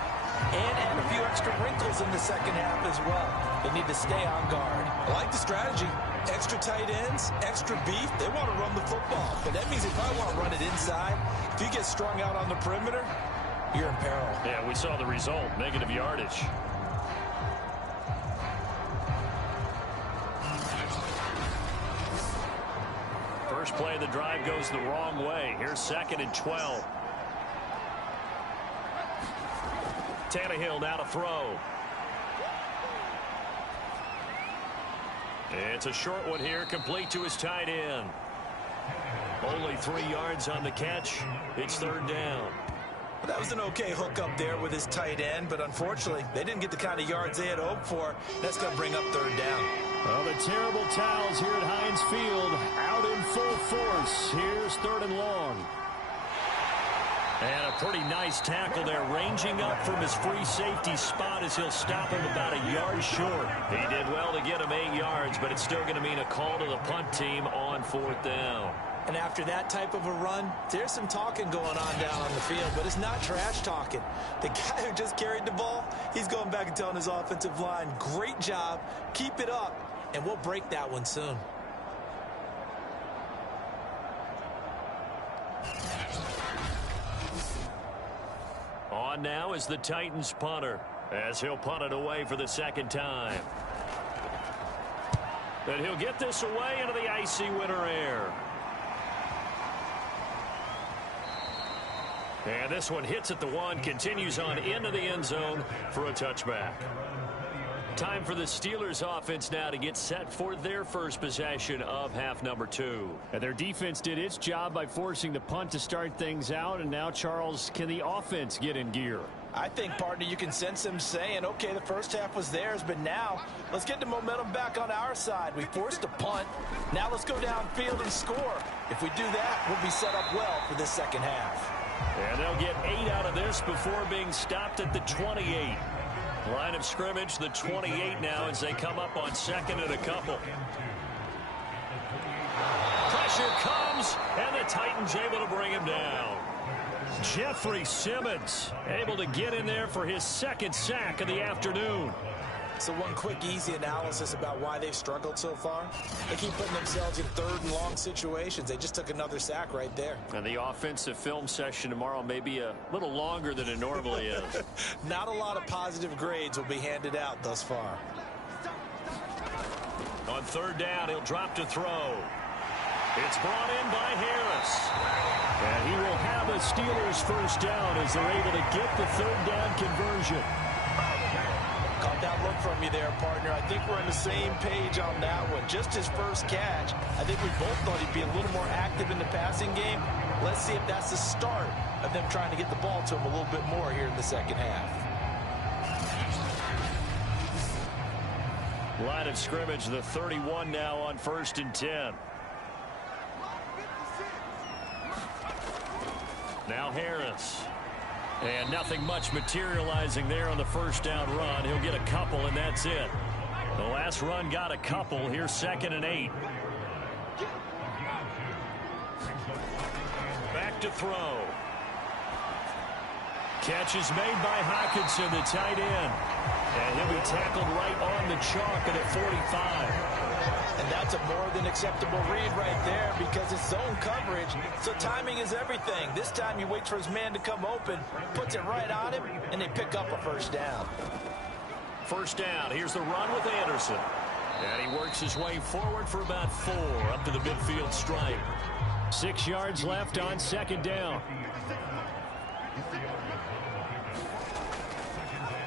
and add a few extra wrinkles in the second half as well. They need to stay on guard. I like the strategy. Extra tight ends, extra beef. They want to run the football, but that means they probably want to run it inside. If you get strung out on the perimeter, you're in peril. Yeah, we saw the result, negative yardage. First play of the drive goes the wrong way. Here's 2nd and 12. Tannehill now to throw. It's a short one here, complete to his tight end. Only 3 yards on the catch. It's 3rd down. Well, that was an okay hook up there with his tight end, but unfortunately, they didn't get the kind of yards they had hoped for. That's going to bring up 3rd down. Well, the terrible towels here at Heinz Field out in full force. Here's 3rd and long. And a pretty nice tackle there, ranging up from his free safety spot as he'll stop him about a yard short. He did well to get him 8 yards, but it's still going to mean a call to the punt team on 4th down. And after that type of a run, there's some talking going on down on the field, but it's not trash talking. The guy who just carried the ball, he's going back and telling his offensive line, great job, keep it up, and we'll break that one soon. On now is the Titans punter, as he'll punt it away for the 2nd time. And he'll get this away into the icy winter air. And this one hits at the 1, continues on into the end zone for a touchback. Time for the Steelers offense now to get set for their first possession of half number 2. And their defense did its job by forcing the punt to start things out. And now, Charles, can the offense get in gear? I think, partner, you can sense him saying, okay, the first half was theirs, but now let's get the momentum back on our side. We forced a punt. Now let's go downfield and score. If we do that, we'll be set up well for this second half. And they'll get 8 out of this before being stopped at the 28. Line of scrimmage, the 28 now as they come up on second and a couple. Pressure comes, and the Titans able to bring him down. Jeffrey Simmons able to get in there for his second sack of the afternoon. So one quick, easy analysis about why they've struggled so far. They keep putting themselves in third and long situations. They just took another sack right there. And the offensive film session tomorrow may be a little longer than it normally is. Not a lot of positive grades will be handed out thus far. On third down, he'll drop to throw. It's brought in by Harris. And he will have a Steelers first down as they're able to get the third down conversion. Caught that look from you there, partner. I think we're on the same page on that one. Just his first catch. I think we both thought he'd be a little more active in the passing game. Let's see if that's the start of them trying to get the ball to him a little bit more here in the second half. Line of scrimmage, the 31 now on 1st and 10. Now Harris. And nothing much materializing there on the first down run. He'll get a couple, and that's it. The last run got a couple. Here's 2nd and 8. Back to throw. Catch is made by Hockenson, the tight end. And he'll be tackled right on the chalk at 45. And that's a more than acceptable read right there because it's zone coverage, so timing is everything. This time he waits for his man to come open, puts it right on him, and they pick up a first down. First down. Here's the run with Anderson. And he works his way forward for about 4 up to the midfield stripe. 6 yards left on 2nd down.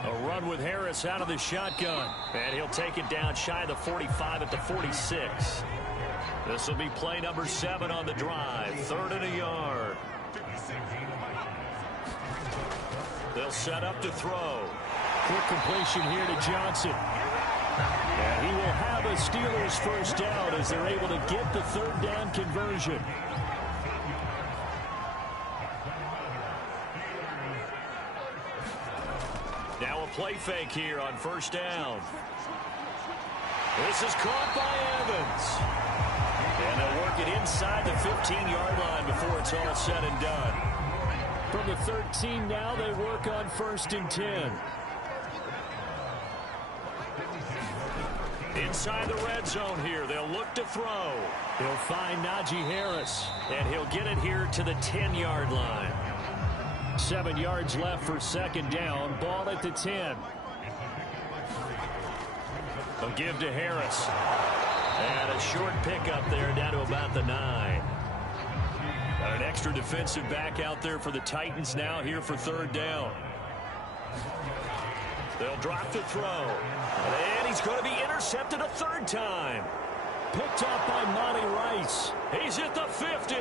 A run with Harris out of the shotgun. And he'll take it down shy of the 45 at the 46. This will be play number 7 on the drive. 3rd and a yard. They'll set up to throw. Quick completion here to Johnson. And he will have a Steelers first down as they're able to get the third down conversion. Now a play fake here on first down. This is caught by Evans. And they'll work it inside the 15-yard line before it's all said and done. From the 13 now, they work on 1st and 10. Inside the red zone here, they'll look to throw. They'll find Najee Harris. And he'll get it here to the 10-yard line. 7 yards left for 2nd down. Ball at the 10. They'll give to Harris. And a short pickup there down to about the 9. Got an extra defensive back out there for the Titans now here for 3rd down. They'll drop to throw. And he's going to be intercepted a 3rd time. Picked up by Monty Rice. He's at the 50.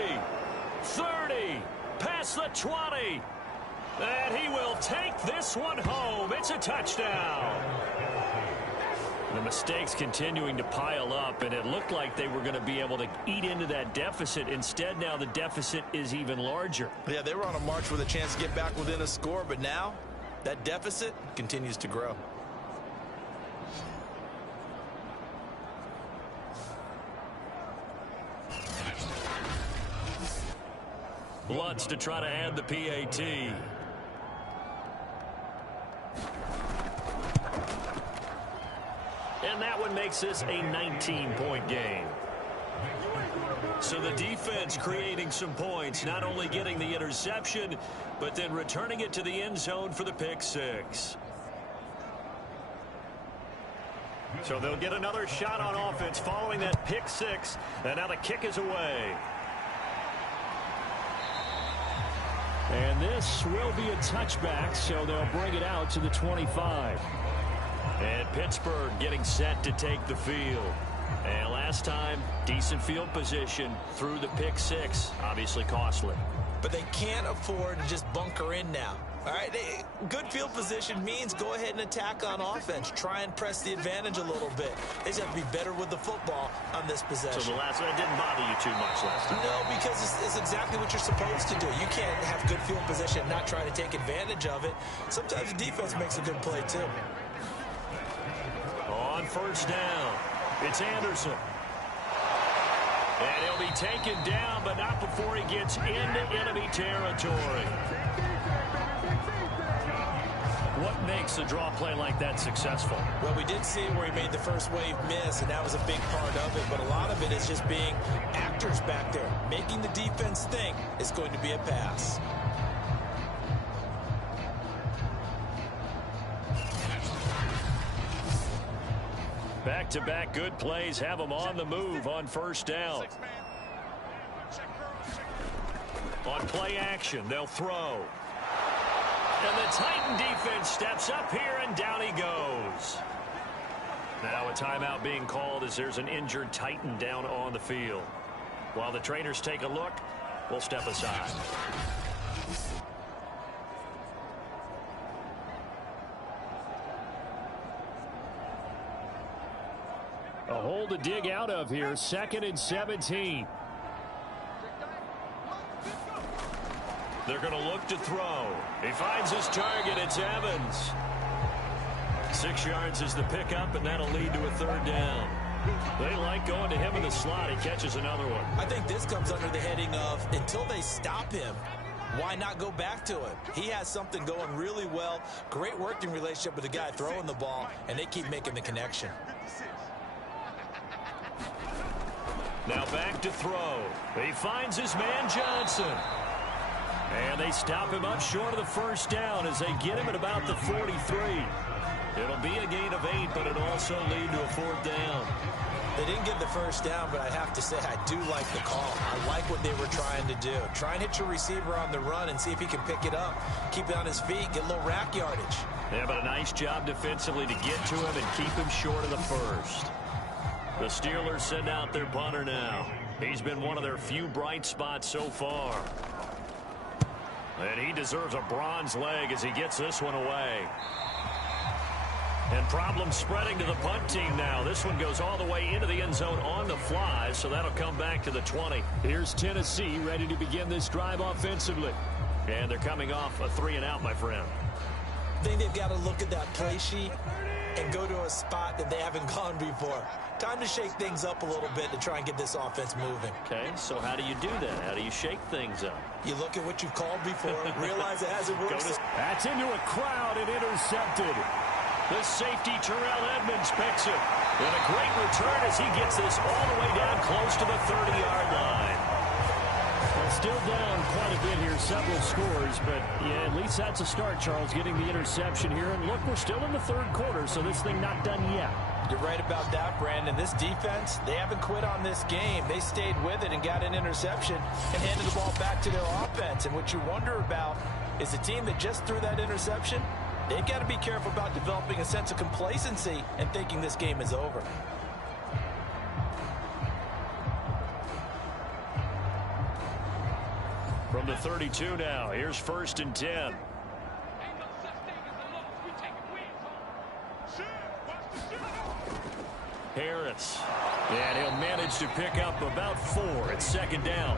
30. Past the 20. And he will take this one home. It's a touchdown. The mistakes continuing to pile up, and it looked like they were going to be able to eat into that deficit. Instead, now the deficit is even larger. Yeah, they were on a march with a chance to get back within a score, but now that deficit continues to grow. Lutz to try to add the PAT. And that one makes this a 19-point game. So the defense creating some points, not only getting the interception, but then returning it to the end zone for the pick 6. So they'll get another shot on offense following that pick 6. And now the kick is away. And this will be a touchback, so they'll bring it out to the 25. And Pittsburgh getting set to take the field. And last time, decent field position through the pick 6. Obviously costly. But they can't afford to just bunker in now. All right, good field position means go ahead and attack on offense. Try and press the advantage a little bit. They just have to be better with the football on this possession. So the last one didn't bother you too much last time? No, because it's exactly what you're supposed to do. You can't have good field position and not try to take advantage of it. Sometimes the defense makes a good play, too. On first down, it's Anderson. And he'll be taken down, but not before he gets into enemy territory. What makes a draw play like that successful? Well, we did see where he made the first wave miss, and that was a big part of it. But a lot of it is just being actors back there. Making the defense think it's going to be a pass. Back-to-back good plays have them on the move on first down. On play action, they'll throw. And the Titan defense steps up here, and down he goes. Now a timeout being called as there's an injured Titan down on the field. While the trainers take a look, we'll step aside. A hole to dig out of here, 2nd and 17. They're going to look to throw. He finds his target. It's Evans. 6 yards is the pickup, and that'll lead to a 3rd down. They like going to him in the slot. He catches another one. I think this comes under the heading of until they stop him, why not go back to him? He has something going really well. Great working relationship with the guy throwing the ball, and they keep making the connection. Now back to throw. He finds his man Johnson. And they stop him up short of the first down as they get him at about the 43. It'll be a gain of 8, but it'll also lead to a 4th down. They didn't get the first down, but I have to say I do like the call. I like what they were trying to do. Try and hit your receiver on the run and see if he can pick it up. Keep it on his feet, get a little rack yardage. Yeah, but a nice job defensively to get to him and keep him short of the first. The Steelers send out their punter now. He's been one of their few bright spots so far. And he deserves a bronze leg as he gets this one away. And problems spreading to the punt team now. This one goes all the way into the end zone on the fly, so that'll come back to the 20. Here's Tennessee ready to begin this drive offensively. And they're coming off a 3-and-out, my friend. I think they've got to look at that play sheet and go to a spot that they haven't gone before. Time to shake things up a little bit to try and get this offense moving. Okay, so how do you do that? How do you shake things up? You look at what you've called before, realize it hasn't worked. That's into a crowd and intercepted. The safety, Terrell Edmonds, picks it. And a great return as he gets this all the way down close to the 30-yard line. Well, still down quite a bit here, several scores, but yeah, at least that's a start, Charles, getting the interception here. And look, we're still in the 3rd quarter, so this thing not done yet. You're right about that, Brandon. This defense, they haven't quit on this game. They stayed with it and got an interception and handed the ball back to their offense. And what you wonder about is the team that just threw that interception, they've got to be careful about developing a sense of complacency and thinking this game is over. From the 32 now, here's 1st and 10. Harris. And he'll manage to pick up about 4 at 2nd down.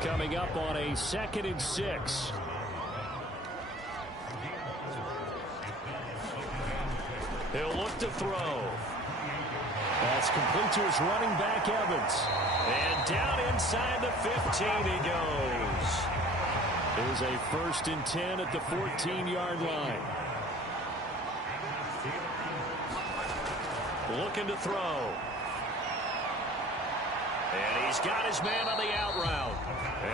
Coming up on a 2nd and 6. He'll look to throw. That's complete to his running back, Evans. And down inside the 15 he goes. There's a 1st and 10 at the 14-yard line. Looking to throw. And he's got his man on the out route.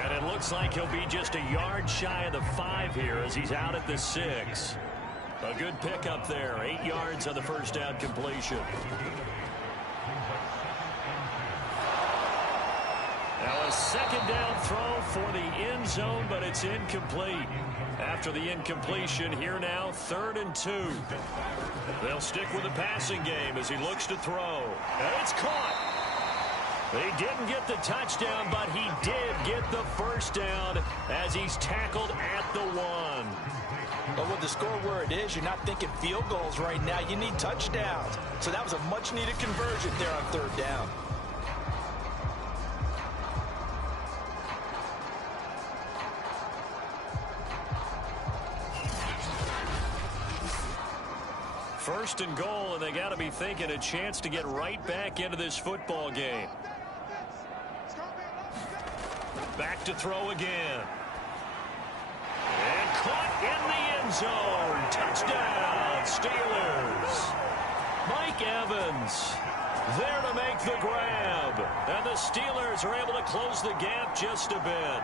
And it looks like he'll be just a yard shy of the 5 here as he's out at the 6. A good pickup there. 8 yards on the first down completion. Now a 2nd down throw for the end zone, but it's incomplete. After the incompletion, here now, 3rd and 2. They'll stick with the passing game as he looks to throw. And it's caught. He didn't get the touchdown, but he did get the first down as he's tackled at the 1. But with the score where it is, you're not thinking field goals right now. You need touchdowns. So that was a much-needed conversion there on 3rd down. First and goal, and they got to be thinking a chance to get right back into this football game. Back to throw again. And caught in the end zone. Touchdown, Steelers. Mike Evans there to make the grab. And the Steelers are able to close the gap just a bit.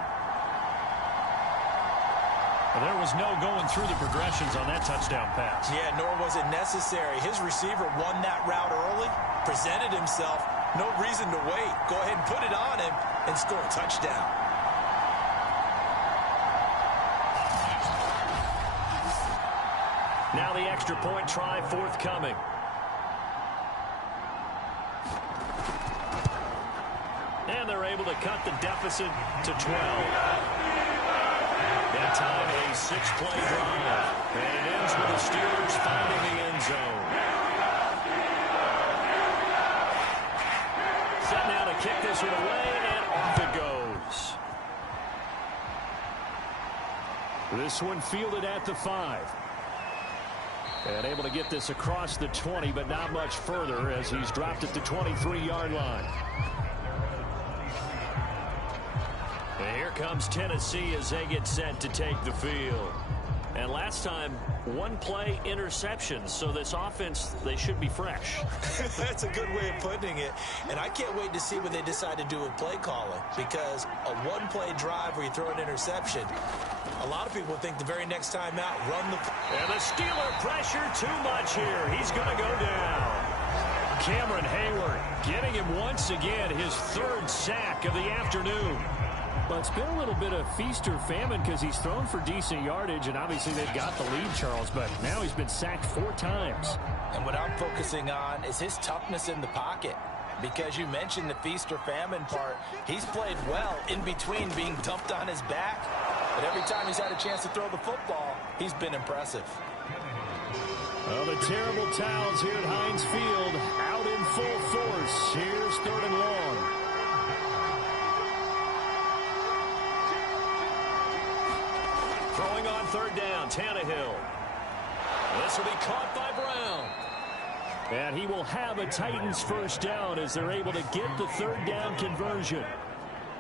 There was no going through the progressions on that touchdown pass. Yeah, nor was it necessary. His receiver won that route early, presented himself. No reason to wait. Go ahead and put it on him and score a touchdown. Now the extra point try forthcoming. And they're able to cut the deficit to 12. That time a 6-play drive. And it ends with the Steelers finding the end zone. Set now to kick this one away, and off it goes. This one fielded at the 5. And able to get this across the 20, but not much further as he's dropped at the 23-yard line. And here comes Tennessee as they get set to take the field. And last time, 1-play interception. So this offense, they should be fresh. That's a good way of putting it. And I can't wait to see what they decide to do with play calling. Because a 1-play drive where you throw an interception, a lot of people think the very next time out, run the... And the Steeler pressure too much here. He's going to go down. Cameron Hayward getting him once again his 3rd sack of the afternoon. But it's been a little bit of feast or famine because he's thrown for decent yardage, and obviously they've got the lead, Charles, but now he's been sacked 4 times. And what I'm focusing on is his toughness in the pocket. Because you mentioned the feast or famine part. He's played well in between being dumped on his back. But every time he's had a chance to throw the football, he's been impressive. Well, the terrible towels here at Heinz Field out in full force. Here's 3rd and long. Throwing on 3rd down, Tannehill. This will be caught by Brown. And he will have a Titans first down as they're able to get the 3rd down conversion.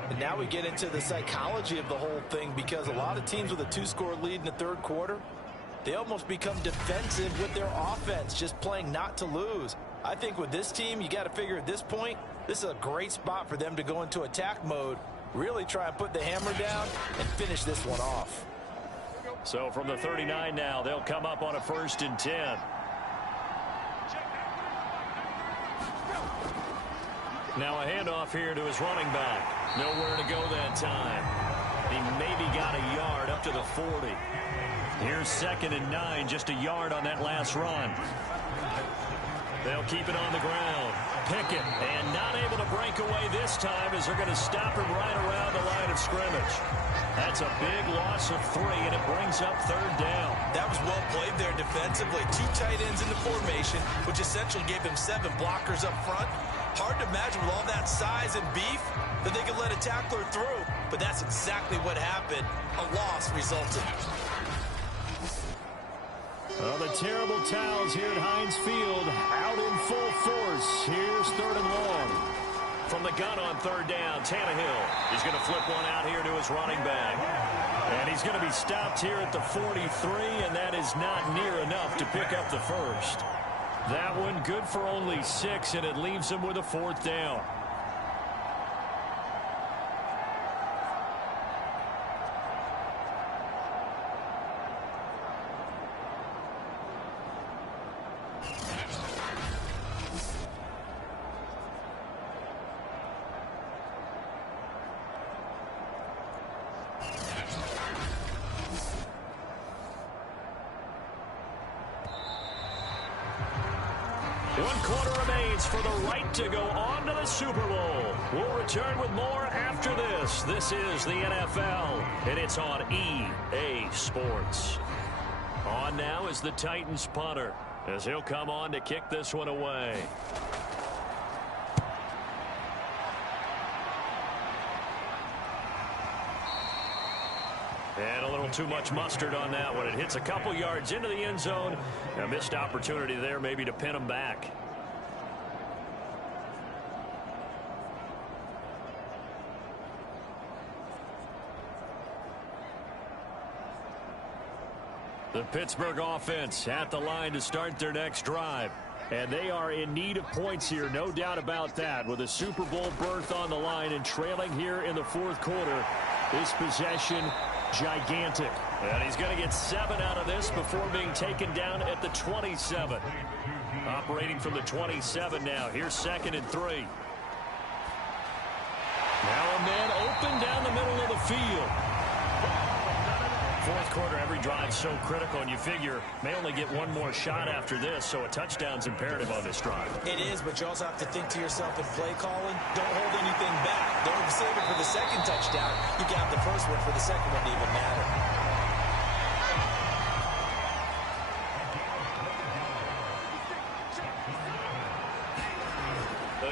And now we get into the psychology of the whole thing, because a lot of teams with a 2-score lead in the 3rd quarter, they almost become defensive with their offense, just playing not to lose. I think with this team, you got to figure at this point, this is a great spot for them to go into attack mode, really try and put the hammer down and finish this one off. So from the 39 now, they'll come up on a 1st and 10. Now a handoff here to his running back. Nowhere to go that time. He maybe got a yard up to the 40. Here's 2nd and 9, just a yard on that last run. They'll keep it on the ground. Pickett, and not able to break away this time as they're going to stop him right around the line of scrimmage. That's a big loss of 3, and it brings up 3rd down. That was well played there defensively. 2 tight ends in the formation, which essentially gave them 7 blockers up front. Hard to imagine with all that size and beef that they could let a tackler through, but that's exactly what happened. A loss resulted. Well, the terrible towels here at Heinz Field out in full force. Here's 3rd and long. From the gun on 3rd down, Tannehill is going to flip one out here to his running back. And he's going to be stopped here at the 43, and that is not near enough to pick up the first. That one good for only 6, and it leaves him with a 4th down. 1 quarter remains for the right to go on to the Super Bowl. We'll return with more after this. This is the NFL, and it's on EA Sports. On now is the Titans punter, as he'll come on to kick this one away. And a little too much mustard on that one. It hits a couple yards into the end zone. A missed opportunity there maybe to pin him back. The Pittsburgh offense at the line to start their next drive. And they are in need of points here, no doubt about that. With a Super Bowl berth on the line and trailing here in the fourth quarter, this possession gigantic. And he's going to get 7 out of this before being taken down at the 27. Operating from the 27 now. Here's 2nd and 3. Now a man open down the middle of the field. Fourth quarter, every drive so critical, and you figure may only get one more shot after this, so a touchdown's imperative on this drive. It is, but you also have to think to yourself in play calling, don't hold anything back. Don't save it for the second touchdown. You got the first one for the second one to even matter.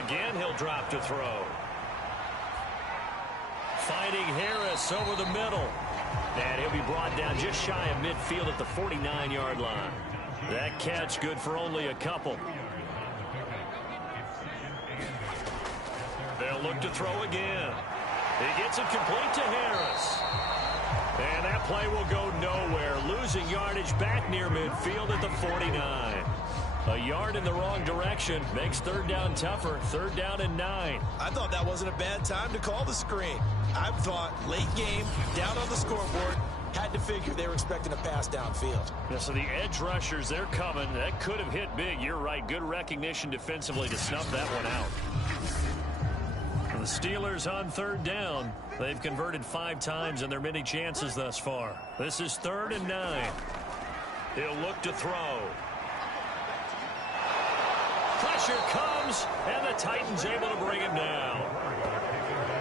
Again, he'll drop to throw. Finding Harris over the middle. And he'll be brought down just shy of midfield at the 49-yard line. That catch good for only a couple. They'll look to throw again. He gets it complete to Harris. And that play will go nowhere. Losing yardage back near midfield at the 49. A yard in the wrong direction makes 3rd down tougher. 3rd down and 9. I thought that wasn't a bad time to call the screen. I thought late game, down on the scoreboard, had to figure they were expecting a pass downfield. Yeah, so the edge rushers, they're coming. That could have hit big. You're right. Good recognition defensively to snuff that one out. For the Steelers on 3rd down, they've converted 5 times in their many chances thus far. This is 3rd and 9. He'll look to throw. Pressure comes, and the Titans able to bring him down.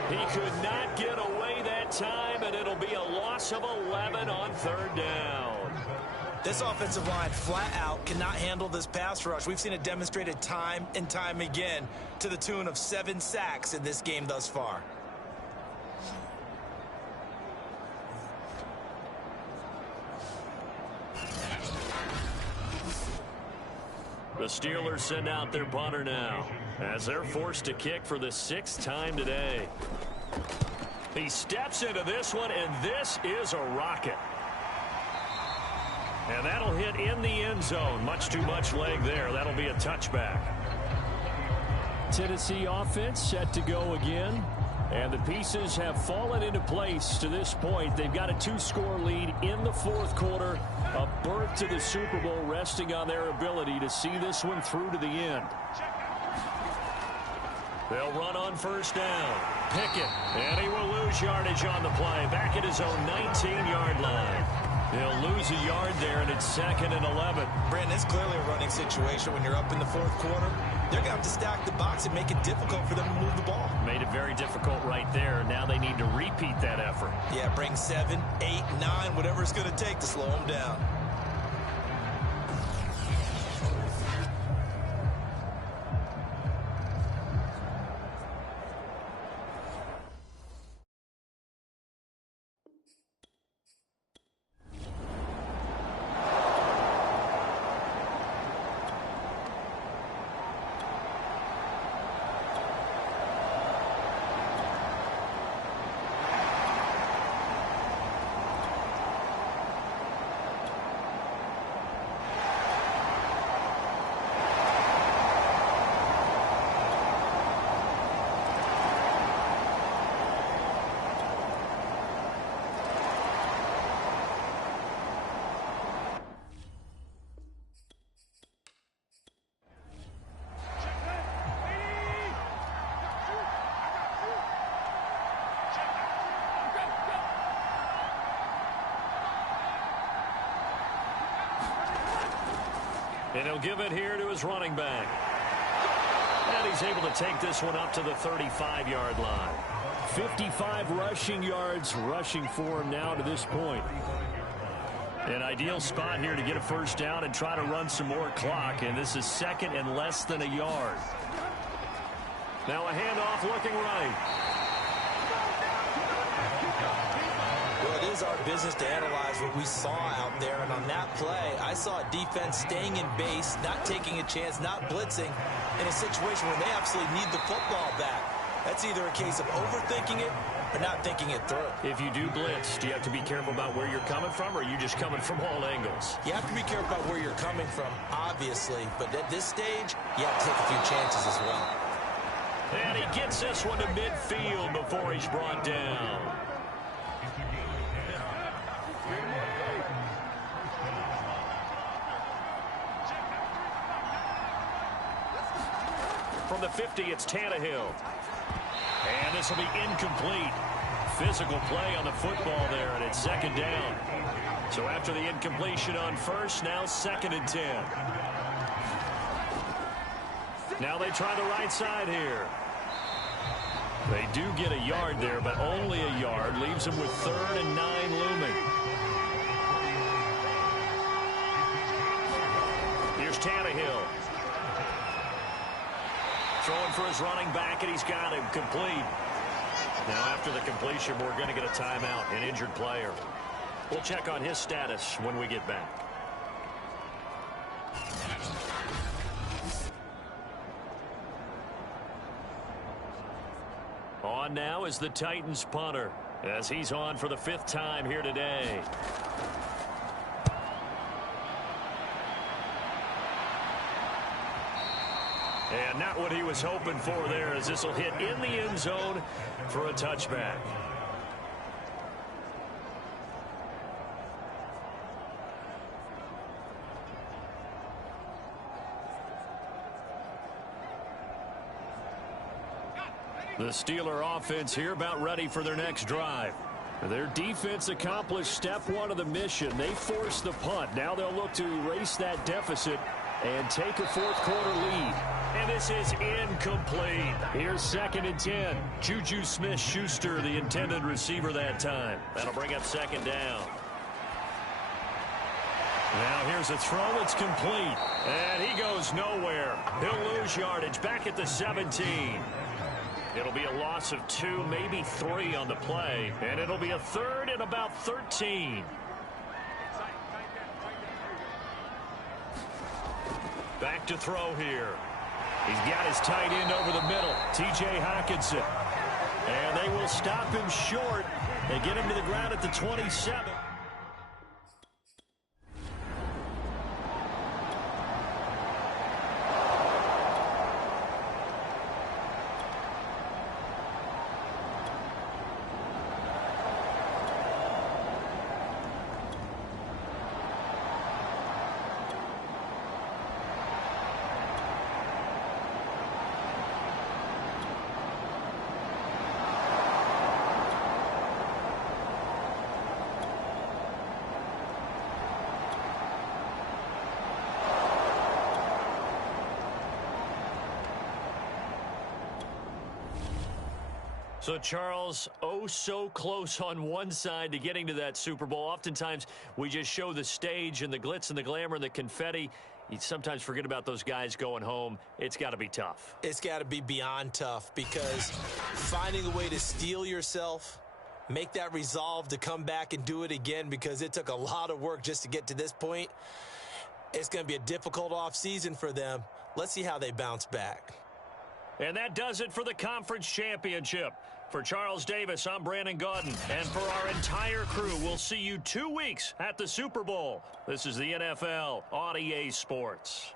He could not get away that time, and it'll be a loss of 11 on 3rd down. This offensive line flat out cannot handle this pass rush. We've seen it demonstrated time and time again to the tune of 7 sacks in this game thus far. The Steelers send out their punter now as they're forced to kick for the 6th time today. He steps into this one, and this is a rocket. And that'll hit in the end zone. Much too much leg there. That'll be a touchback. Tennessee offense set to go again. And the pieces have fallen into place to this point. They've got a 2-score lead in the fourth quarter. A berth to the Super Bowl resting on their ability to see this one through to the end. They'll run on 1st down. Pickett, and he will lose yardage on the play. Back at his own 19-yard line. He'll lose a yard there, and it's 2nd and 11. Brandon, it's clearly a running situation when you're up in the fourth quarter. They're going to have to stack the box and make it difficult for them to move the ball. Made it very difficult right there. Now they need to repeat that effort. Yeah, bring 7, 8, 9, whatever it's going to take to slow them down. And he'll give it here to his running back. And he's able to take this one up to the 35-yard line. 55 rushing yards rushing for him now to this point. An ideal spot here to get a first down and try to run some more clock. And this is second and less than a yard. Now a handoff looking right. Well, it is our business to analyze what we saw out there. And on that play, I saw a defense staying in base, not taking a chance, not blitzing in a situation where they absolutely need the football back. That's either a case of overthinking it or not thinking it through. If you do blitz, do you have to be careful about where you're coming from, or are you just coming from all angles? You have to be careful about where you're coming from, obviously. But at this stage, you have to take a few chances as well. And he gets this one to midfield before he's brought down. From the 50, it's Tannehill. And this will be incomplete. Physical play on the football there, and it's second down. So after the incompletion on first, now second and 10. Now they try the right side here. They do get a yard there, but only a yard. Leaves them with 3rd and 9 looming. Here's Tannehill. Throwing for his running back, and he's got him complete. Now, after the completion, we're going to get a timeout, an injured player. We'll check on his status when we get back. On now is the Titans punter, as he's on for the 5th time here today. And not what he was hoping for there, as this will hit in the end zone for a touchback. The Steeler offense here about ready for their next drive. Their defense accomplished step 1 of the mission. They forced the punt. Now they'll look to erase that deficit and take a 4th quarter lead. And this is incomplete. Here's 2nd and 10. Juju Smith-Schuster, the intended receiver that time. That'll bring up 2nd down. Now here's a throw. It's complete. And he goes nowhere. He'll lose yardage back at the 17. It'll be a loss of 2, maybe 3 on the play. And it'll be a 3rd and about 13. Back to throw here. He's got his tight end over the middle, T.J. Hockenson. And they will stop him short. They get him to the ground at the 27. So, Charles, oh so close on one side to getting to that Super Bowl. Oftentimes, we just show the stage and the glitz and the glamour and the confetti. You sometimes forget about those guys going home. It's got to be tough. It's got to be beyond tough, because finding a way to steel yourself, make that resolve to come back and do it again, because it took a lot of work just to get to this point. It's going to be a difficult offseason for them. Let's see how they bounce back. And that does it for the conference championship. For Charles Davis, I'm Brandon Gaudin. And for our entire crew, we'll see you 2 weeks at the Super Bowl. This is the NFL on EA Sports.